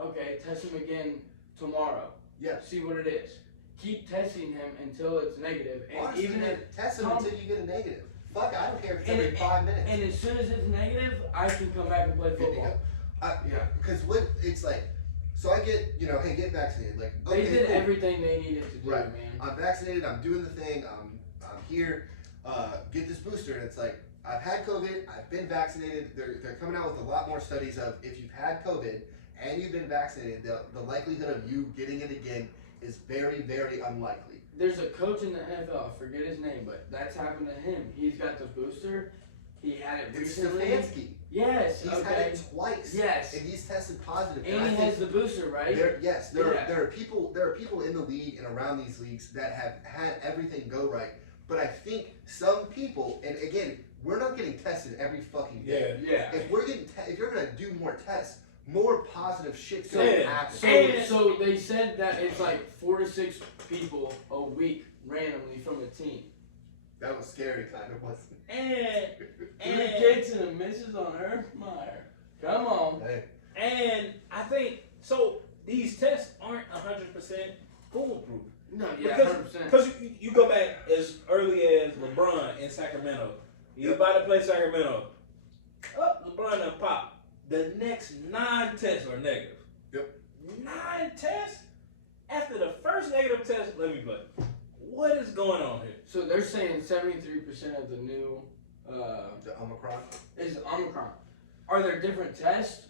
Okay, test him again tomorrow. Yeah. See what it is. Keep testing him until it's negative. And honestly, even if test him until you get a negative. Fuck, I don't care if it's every 5 minutes. And as soon as it's negative, I can come back and play football. Because what it's like, so I get, hey, get vaccinated. Like they did everything they needed to do, man. I'm vaccinated. I'm doing the thing. I'm here. Get this booster, and it's like I've had COVID. I've been vaccinated. They're coming out with a lot more studies of if you've had COVID and you've been vaccinated, the likelihood of you getting it again is very, very unlikely. There's a coach in the NFL, I forget his name, but that's happened to him. He's got the booster. He had it recently. Stefanski. Yes. He's had it twice. Yes. And he's tested positive. And he has the booster, right? There are people in the league and around these leagues that have had everything go right. But I think some people, and again, we're not getting tested every fucking day. Yeah. If you're gonna do more tests, more positive shit's gonna happen. So they said that it's like 4 to 6 people a week randomly from a team. That was scary, kind of, wasn't it? And 3 kids and a missus on Earthmire. Come on. Hey. And I think so. These tests aren't 100% foolproof. No, yeah, because you go back as early as LeBron in Sacramento. He's about to play Sacramento. LeBron done pop. The next 9 tests are negative. Yep. 9 tests? After the first negative test, let me play. What is going on here? So they're saying 73% of the new the Omicron is Omicron. Are there different tests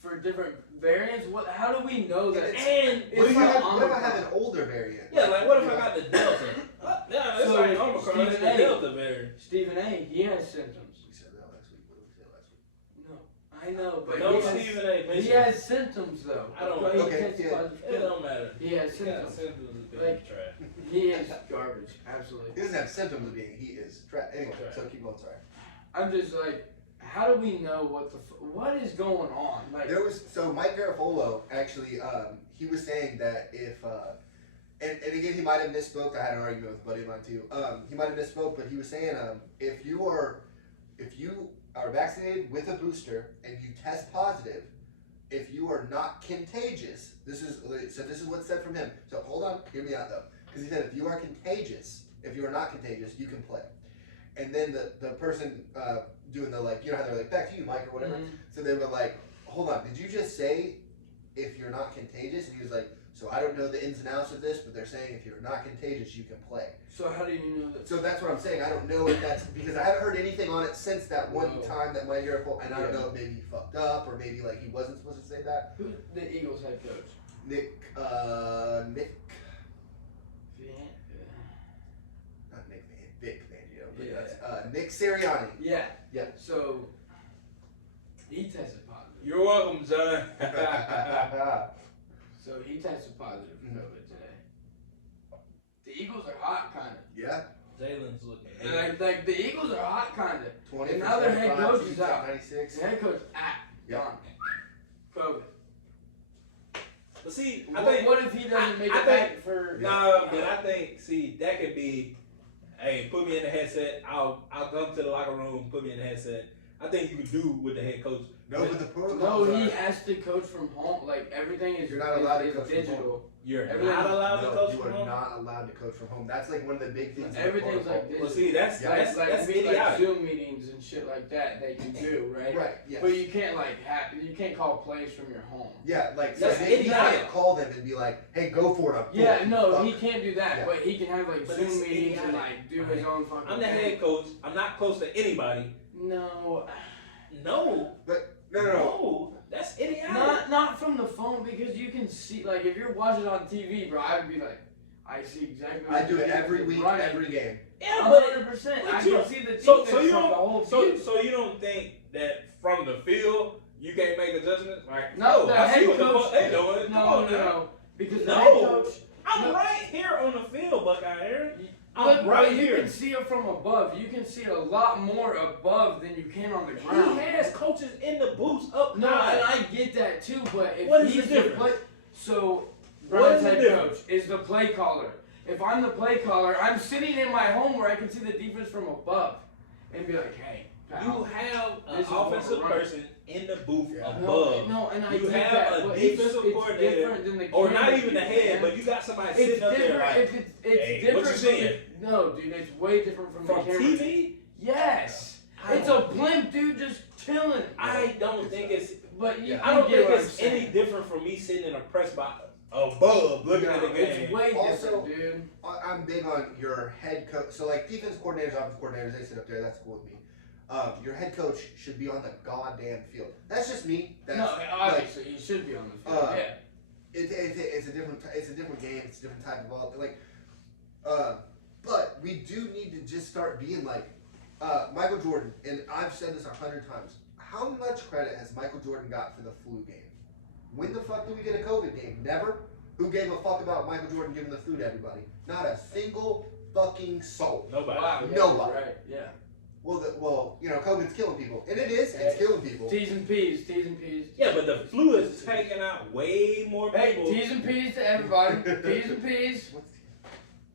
for different variants? How do we know that? And what if I have an older variant? Yeah, like what if I got the Delta? Yeah, it's like Omicron. It's the Delta variant. Stephen A. He has symptoms. We said that last week. What did we say last week? No, I know, but no Stephen A. He has symptoms though. I don't. It don't matter. He has symptoms. Like trash. He is garbage. Absolutely. He doesn't have symptoms of being. He is trash. Anyway, so keep going. Sorry. I'm just like, how do we know what is going on? Like Mike Garafolo actually he was saying that if and again he might have misspoke. I had an argument with a buddy of mine too. He might have misspoke, but he was saying if you are vaccinated with a booster and you test positive, if you are not contagious, this is what's said from him. So hold on, hear me out though, because he said if you are not contagious, you can play. And then the person doing the how they're like, back to you, Mike, or whatever. Mm-hmm. So they were like, hold on, did you just say if you're not contagious? And he was like, so I don't know the ins and outs of this, but they're saying if you're not contagious, you can play. So how do you know that? So that's what I'm saying. I don't know if that's because I haven't heard anything on it since that one time that Mike Garafolo, and I don't know if maybe he fucked up or maybe he wasn't supposed to say that. Who's the Eagles head coach? Nick. Not Nick Vic Fangio, but that's Nick Sirianni. Yeah. Yeah. So he tested positive. You're welcome, son. So he tested positive for COVID today. The Eagles are hot, kind of. Yeah. Jalen's looking. And like the Eagles are hot, kind of. 20 and now their head coach is out. 96. The head coach gone. COVID. But see, what if he doesn't make it back for? No, but I think that could be. Hey, put me in the headset. I'll come to the locker room. Put me in the headset. I think you can do with the head coach. No, but the protocol. No, he has to coach from home. Like everything is. You're not allowed to is coach from digital. home. You're Everything- not allowed to coach You from are home. not allowed to coach from home. That's like one of the big things. in the Everything's protocol. like digital. Well, see, that's like idiotic. Zoom meetings and shit like that you do, right? Right. Yes. But you can't you can't call plays from your home. Yeah, like so That's he idiotic. can't call them and be like, "Hey, go for it." I'm Yeah, full." no, Fuck. he can't do that. Yeah. But he can have like But Zoom it's meetings and idiotic. like do his own fucking. I'm the thing. head coach. I'm not close to anybody. No, No. No, that's idiotic. not from the phone because you can see like if you're watching on TV, bro. I would be like, I see exactly. I what do the it every defense is week, running. every game. Yeah, but 100%. but I you- can see the defense so you from the don't whole so view. so you don't think that from the field you can't make adjustments? Like No, the I see head what the coach. fuck they doing. Come on now. No, because the No. head coach. I'm No. right here on the field, Buckeye Aaron. But I'm right you here. can see it from above. You can see it a lot more above than you can on the He ground. has coaches in the booths up No, high. and I get that too, but if What is he's the the difference? play, so What Brian's is the head difference? coach is the play caller. If I'm the play caller, I'm sitting in my home where I can see the defense from above and be like, hey, pal. You have an This is what offensive we're running. person in the booth Yeah. above. No, and I You get have that, a but defensive it's coordinator, different than the or not camera even the view, head, man. but you got somebody It's sitting up there different like, if it's hey, different what you from seeing? No, dude, it's way different from from the camera. TV. Yes. I It's don't a blimp, dude, just chilling. I don't think it's. But you, Yeah. I don't you get think what I'm it's any saying. different from me sitting in a press box above looking at the No, game. it's way Also- different, dude. I'm big on your head coach. So like defense coordinators, offense coordinators, they sit up there. That's cool with me. Your head coach should be on the goddamn field. That's just me. That's No, like, obviously you should be on the field. uh, Yeah. it's a different game. It's a different type of ball. Like, but we do need to just start being like Michael Jordan. And I've said this 100 times. How much credit has Michael Jordan got for the flu game? When the fuck did we get a COVID game? Never. Who gave a fuck about Michael Jordan giving the flu to everybody? Not a single fucking soul. Nobody. Wow, yeah, Nobody. Right, yeah. Well, you know, COVID's killing people, and it is. It's killing people. T's and P's, T's and P's. Yeah, but the flu is taking out way more Hey, people. T's and P's to everybody. T's and P's.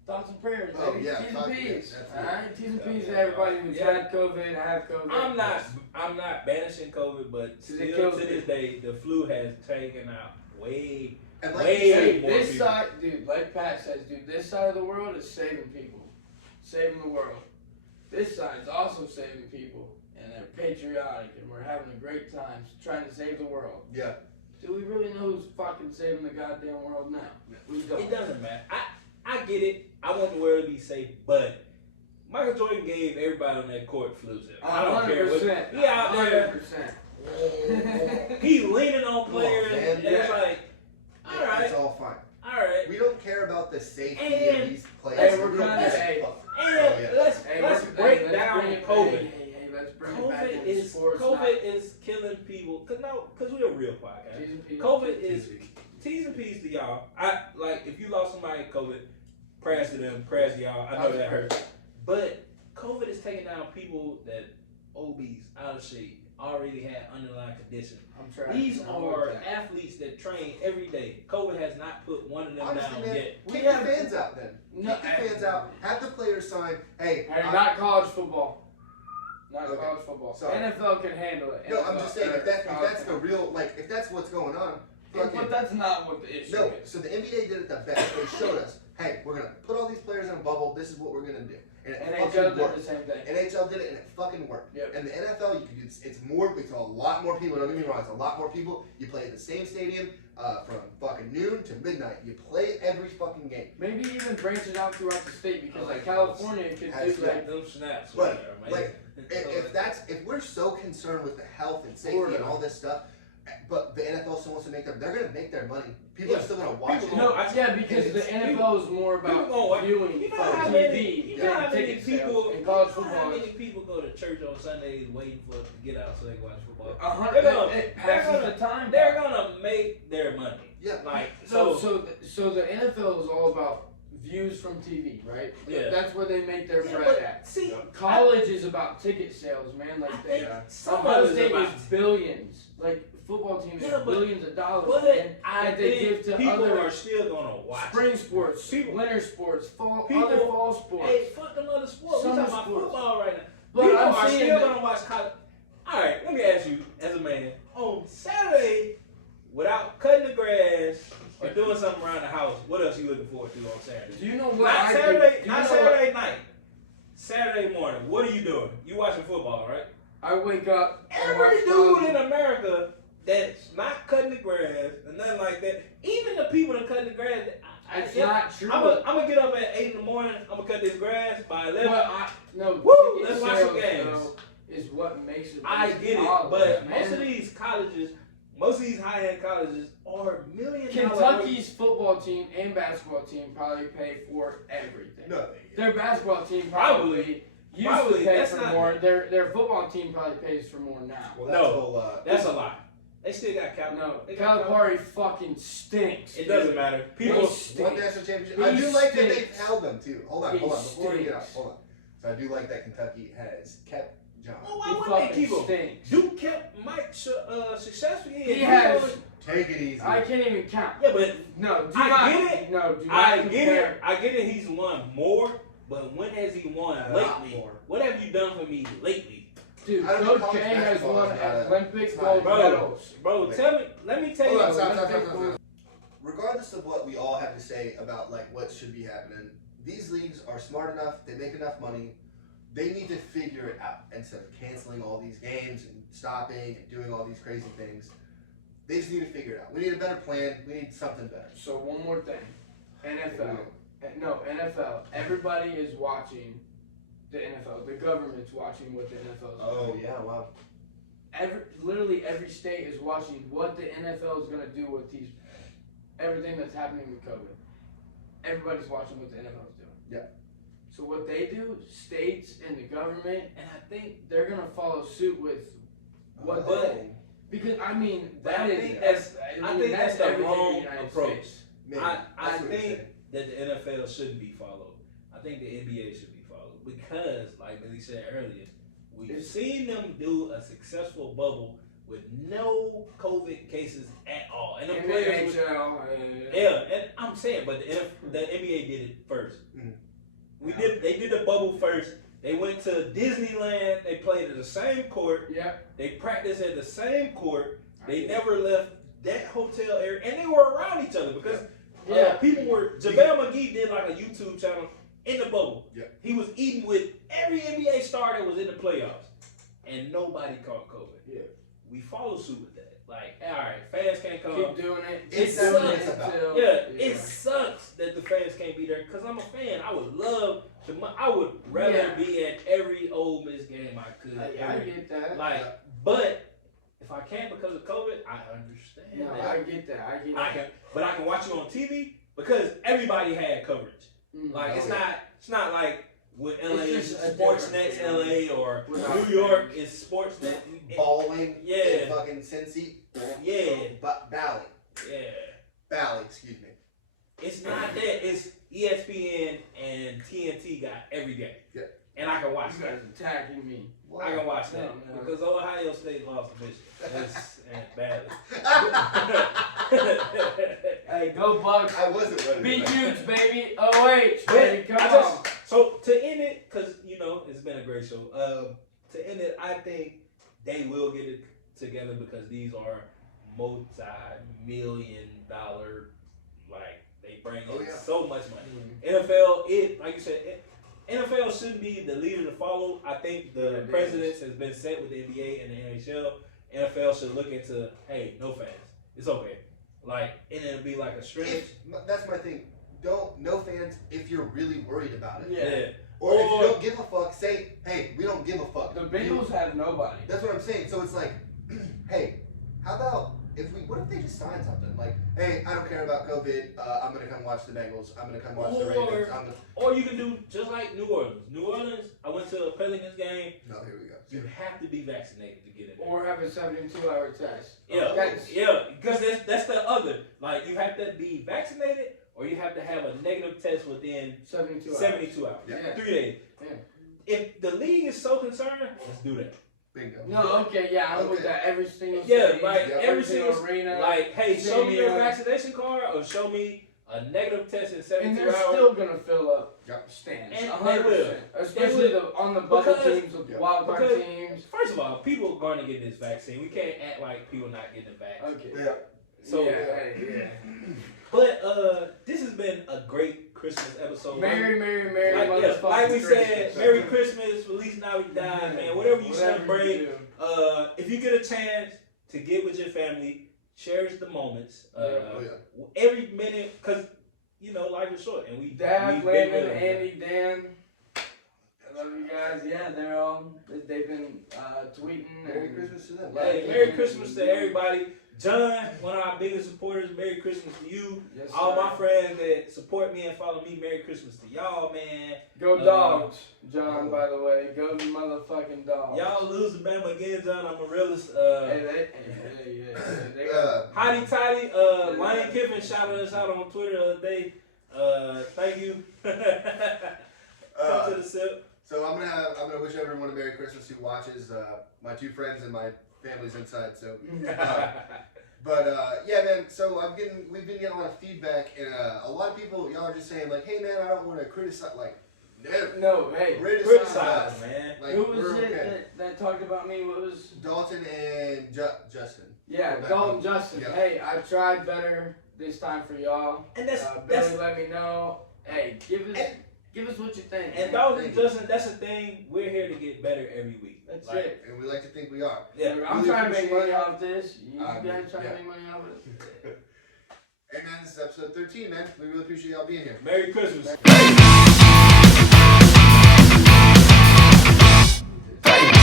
Thoughts and prayers, Oh, baby. yeah, T's thoughts- and P's. yeah, Alright, T's and P's to Yeah. everybody who's Yeah. had COVID, have COVID. I'm not banishing COVID, but It still kills to this day, the flu has taken out way. And like Way you said, Hey, more this people. side, dude, like Pat says, dude, this side of the world is saving people. Saving the world. This side is also saving people. And they're patriotic and we're having a great time trying to save the world. yeah. Do we really know who's fucking saving the goddamn world now? We don't. It doesn't matter. I get it. I want the world to be safe, but Michael Jordan gave everybody on that court flu. I don't care. 100%. He out there. 100%. He leaning on Come on, players, man. and it's like, all right, It's all fine. all right. We don't care about the safety And- of these players. Hey, we're We don't kinda- give a hey. fuck. And yeah. let's Hey, let's we're- break let's down bring it- COVID. Hey, let's bring it back COVID into is sports. COVID is killing people. Cause we're a real podcast. COVID is T's and P's to y'all. I like if you lost somebody in COVID, prayers to them, prayers to y'all. I know that hurts. But COVID is taking down people that obese, out of shape, already had underlying conditions. I'm trying. These I'm are with that. athletes that train every day. COVID has not put one of them Honestly, down man, yet. We kick have- the fans out then. No, Kick the fans out. Have the players sign. Hey, Hey, not college football. Not Okay. college football. Sorry. NFL can handle it. no, I'm NFL just saying if that's college the real if that's what's going on. Yeah, fucking- but that's not what the issue No, is. so the NBA did it the best. They showed us, hey, we're gonna put all these players in a bubble. This is what we're gonna do, and it NHL fucking did worked. the same thing. NHL did it, and it fucking worked. Yep. And the NFL, you can do this. It's more. It's a lot more people. Don't get me wrong. It's a lot more people. You play at the same stadium from fucking noon to midnight. You play every fucking game. Maybe even branch it out throughout the state because I like like California could Has- do yeah. like Them snaps. But, were there, man. like, If we're so concerned with the health and safety Florida. and all this stuff, but the NFL still wants to make they're gonna make their money. People Yeah. are still gonna watch People it. know- no, yeah, because the NFL is more people about gonna watch- viewing You know for how TV many? You know than how many ticket people? sales. And college you know how football many is people go to church on Sundays waiting for it to get out so they can watch football? 100. They're gonna- It passes they're gonna- the time. They're gonna make their money. Yeah. Like So so. the NFL is all about views from TV, right? Yeah. That's where they make their Yeah, bread but at. see, College is about ticket sales, man. I Like think Yeah. some Ohio of it is State about. is billions. Like football teams Yeah, have but- billions of dollars, But man. I that they think give to people other are still gonna watch. spring sports, People- winter sports, fall, people- other fall sports. Hey, fuck them other sports. We Summer talking about sports. football right now. But People I'm are saying still that- gonna watch college. All right, What else you looking forward to on Saturday? Do you know what? Not I Saturday. think, Not Saturday night. Saturday morning. What are you doing? You watching football, right? I wake up. Every dude in America that's not cutting the grass and nothing like that. Even the people that cutting the grass. It's not true. I'm gonna get up at 8 in the morning. I'm gonna cut this grass by 11. No. Woo! Ticket Let's watch some sales, games. though, is what makes it. I get it, college, but man. most of these colleges, most of these high-end colleges are $1 million. Kentucky's football team and basketball team probably pay for everything. No, Their basketball team Probably. used Probably. to pay That's for not- more. Their football team probably pays for more now. Well, No. That's a lie. They still got Calipari. No, They got Calipari fucking stinks. It doesn't matter. People. one national championship. He I do like that stinks. they've held them too. Hold on, He before we get out, stinks. hold on. So I do like that Kentucky has kept John. Well, He why wouldn't they fucking keep him? stinks. Duke kept Mike successful. He has. Take it easy. I can't even count. Yeah, but No, do I not. get it. No, do not I compare. get it. I get it. He's won more, but when has he won A lot lately? more. What have you done for me lately, Dude, I don't Coach think K college has basketball won is not a- Olympic it's not gold Bro, medals. bro? Wait. Let me tell Hold you. on, stop. Olympic Regardless of what we all have to say about like what should be happening, these leagues are smart enough. They make enough money. They need to figure it out instead of canceling all these games and stopping and doing all these crazy things. They just need to figure it out. We need a better plan. We need something better. So one more thing, NFL. No, NFL. Everybody is watching the NFL. The government's watching what the NFL is Oh doing. yeah, wow. Literally every state is watching what the NFL is going to do with everything that's happening with COVID. Everybody's watching what the NFL is doing. Yeah. So what they do, states and the government, And I think they're going to follow suit with what Oh. they. Because I mean, But I that is. think that's the everything in wrong the United approach. States. Maybe. I That's what you're think saying. that the NFL shouldn't be followed. I think the NBA should be followed because, like Billy said earlier, we've seen them do a successful bubble with no COVID cases at all, and the And the players. NHL, Yeah, and I'm saying, but the NBA did it first. Mhm. They did the bubble first. They went to Disneyland. They played at the same court. Yep. They practiced at the same court. They Yeah. never left that hotel area, and they were around each other because Yeah. people were. JaVale McGee did like a YouTube channel in the bubble. Yeah. He was eating with every NBA star that was in the playoffs, and nobody caught COVID. Yeah. We follow suit with that. Like, all right, fans can't come. Keep doing it. It's Keep doing sucks. it until. Yeah, it sucks that the fans can't be there because I'm a fan. I would love to. I would rather Yeah. be at every Ole Miss game I could. I every- get that. like, but if I can't because of COVID, I understand No, that. I get that. I get I that. can, but I can watch it on TV because everybody had coverage. Mm. Like Oh, it's yeah. not like with LA It's is just a Sportsnet different LA or Without New York fans. is Sportsnet. Bowling. Yeah. In fucking Cincy. Yeah, Valley. yeah. Valley. Excuse me. It's not that. It's ESPN and TNT got every game. Yeah. And I can watch You that. guys attacking me. I can watch that No. because Ohio State lost to Michigan. It's badly. Hey, go Bucks. I wasn't ready. Be for that. huge, baby. OH, baby. Come on. So to end it, because it's been a great show. To end it, I think they will get it together because these are multi-million-dollar. Like they bring in Oh, yeah. so much money. NFL, like you said, NFL shouldn't be the leader to follow. I think Yeah, the it precedence has been set with the NBA and the NHL. NFL should look into, hey, no fans, it's okay. Like, and it'll be like a scrimmage. That's my thing. No fans if you're really worried about it. Yeah. Or if you don't give a fuck, say, hey, we don't give a fuck. The Bengals have nobody. That's what I'm saying. So it's like, hey, how about what if they just sign something? Like, hey, I don't care about COVID. I'm going to come watch the Bengals. I'm going to come watch the Ravens. Or you can do just like New Orleans. New Orleans, I went to a Pelicans game. No, here we go. You have to be vaccinated to get in there. Or have a 72-hour test. Yeah, That's- because that's the other. Like, you have to be vaccinated or you have to have a negative test within 72 hours. 72 hours. Yeah. 3 days. Yeah. If the league is so concerned, let's do that. Bingo. No, okay, yeah, I'm with Okay. that. Every single Yeah, city, like every single arena. Like, hey, show me your stadium. vaccination card or show me a negative test in 72 And they're hours. still gonna fill up Yep. stands. And 100%. they will. Especially on the bubble Because- teams, the Yeah. wild card Because- teams. First of all, people are going to get this vaccine. We can't act like people not getting the vaccine. Okay. Yeah. So, yeah. But this has been a great Christmas episode. Merry like we said, Christmas. Merry Christmas, Feliz Navidad, man. Whatever you celebrate. You If you get a chance to get with your family, cherish the moments. Yeah. Every minute, because you know life is short, and we've Dad, been Landon, with them. Andy, Dan. I love you guys. Yeah, they've been tweeting. Merry and Christmas to them. Hey, Merry Christmas to everybody. John, one of our biggest supporters, Merry Christmas to you. Yes, All sir. my friends that support me and follow me, Merry Christmas to y'all, man. Go Dogs, John, by the way. Go motherfucking Dogs. Y'all lose the Bama again, John. I'm a realist. Hey, they Hotty Toddy, Lion Kiffin shouted us out on Twitter the other day. Thank you. Come to the sip. So I'm gonna wish everyone a Merry Christmas who watches. My two friends and my family's inside. So, yeah, man. So we've been getting a lot of feedback, and a lot of people, y'all are just saying like, hey, man, I don't want to criticize. Like, No, hey, Criticize, man. Like, who was we're it okay. that talked about me? What was? Dalton and Justin. Yeah, Back Dalton up. Justin. Yeah. Hey, I tried better this time for y'all. And that's Billy, let me know. Hey, give us what you think. and man. Dalton Justin. That's the thing. We're here to get better every week. That's Like, it. And we like to think we are. Yeah. I'm Really trying to make money appreciate off this. You guys trying yeah. to make money off it? Hey, man, this is episode 13, man. We really appreciate y'all being here. Merry Christmas.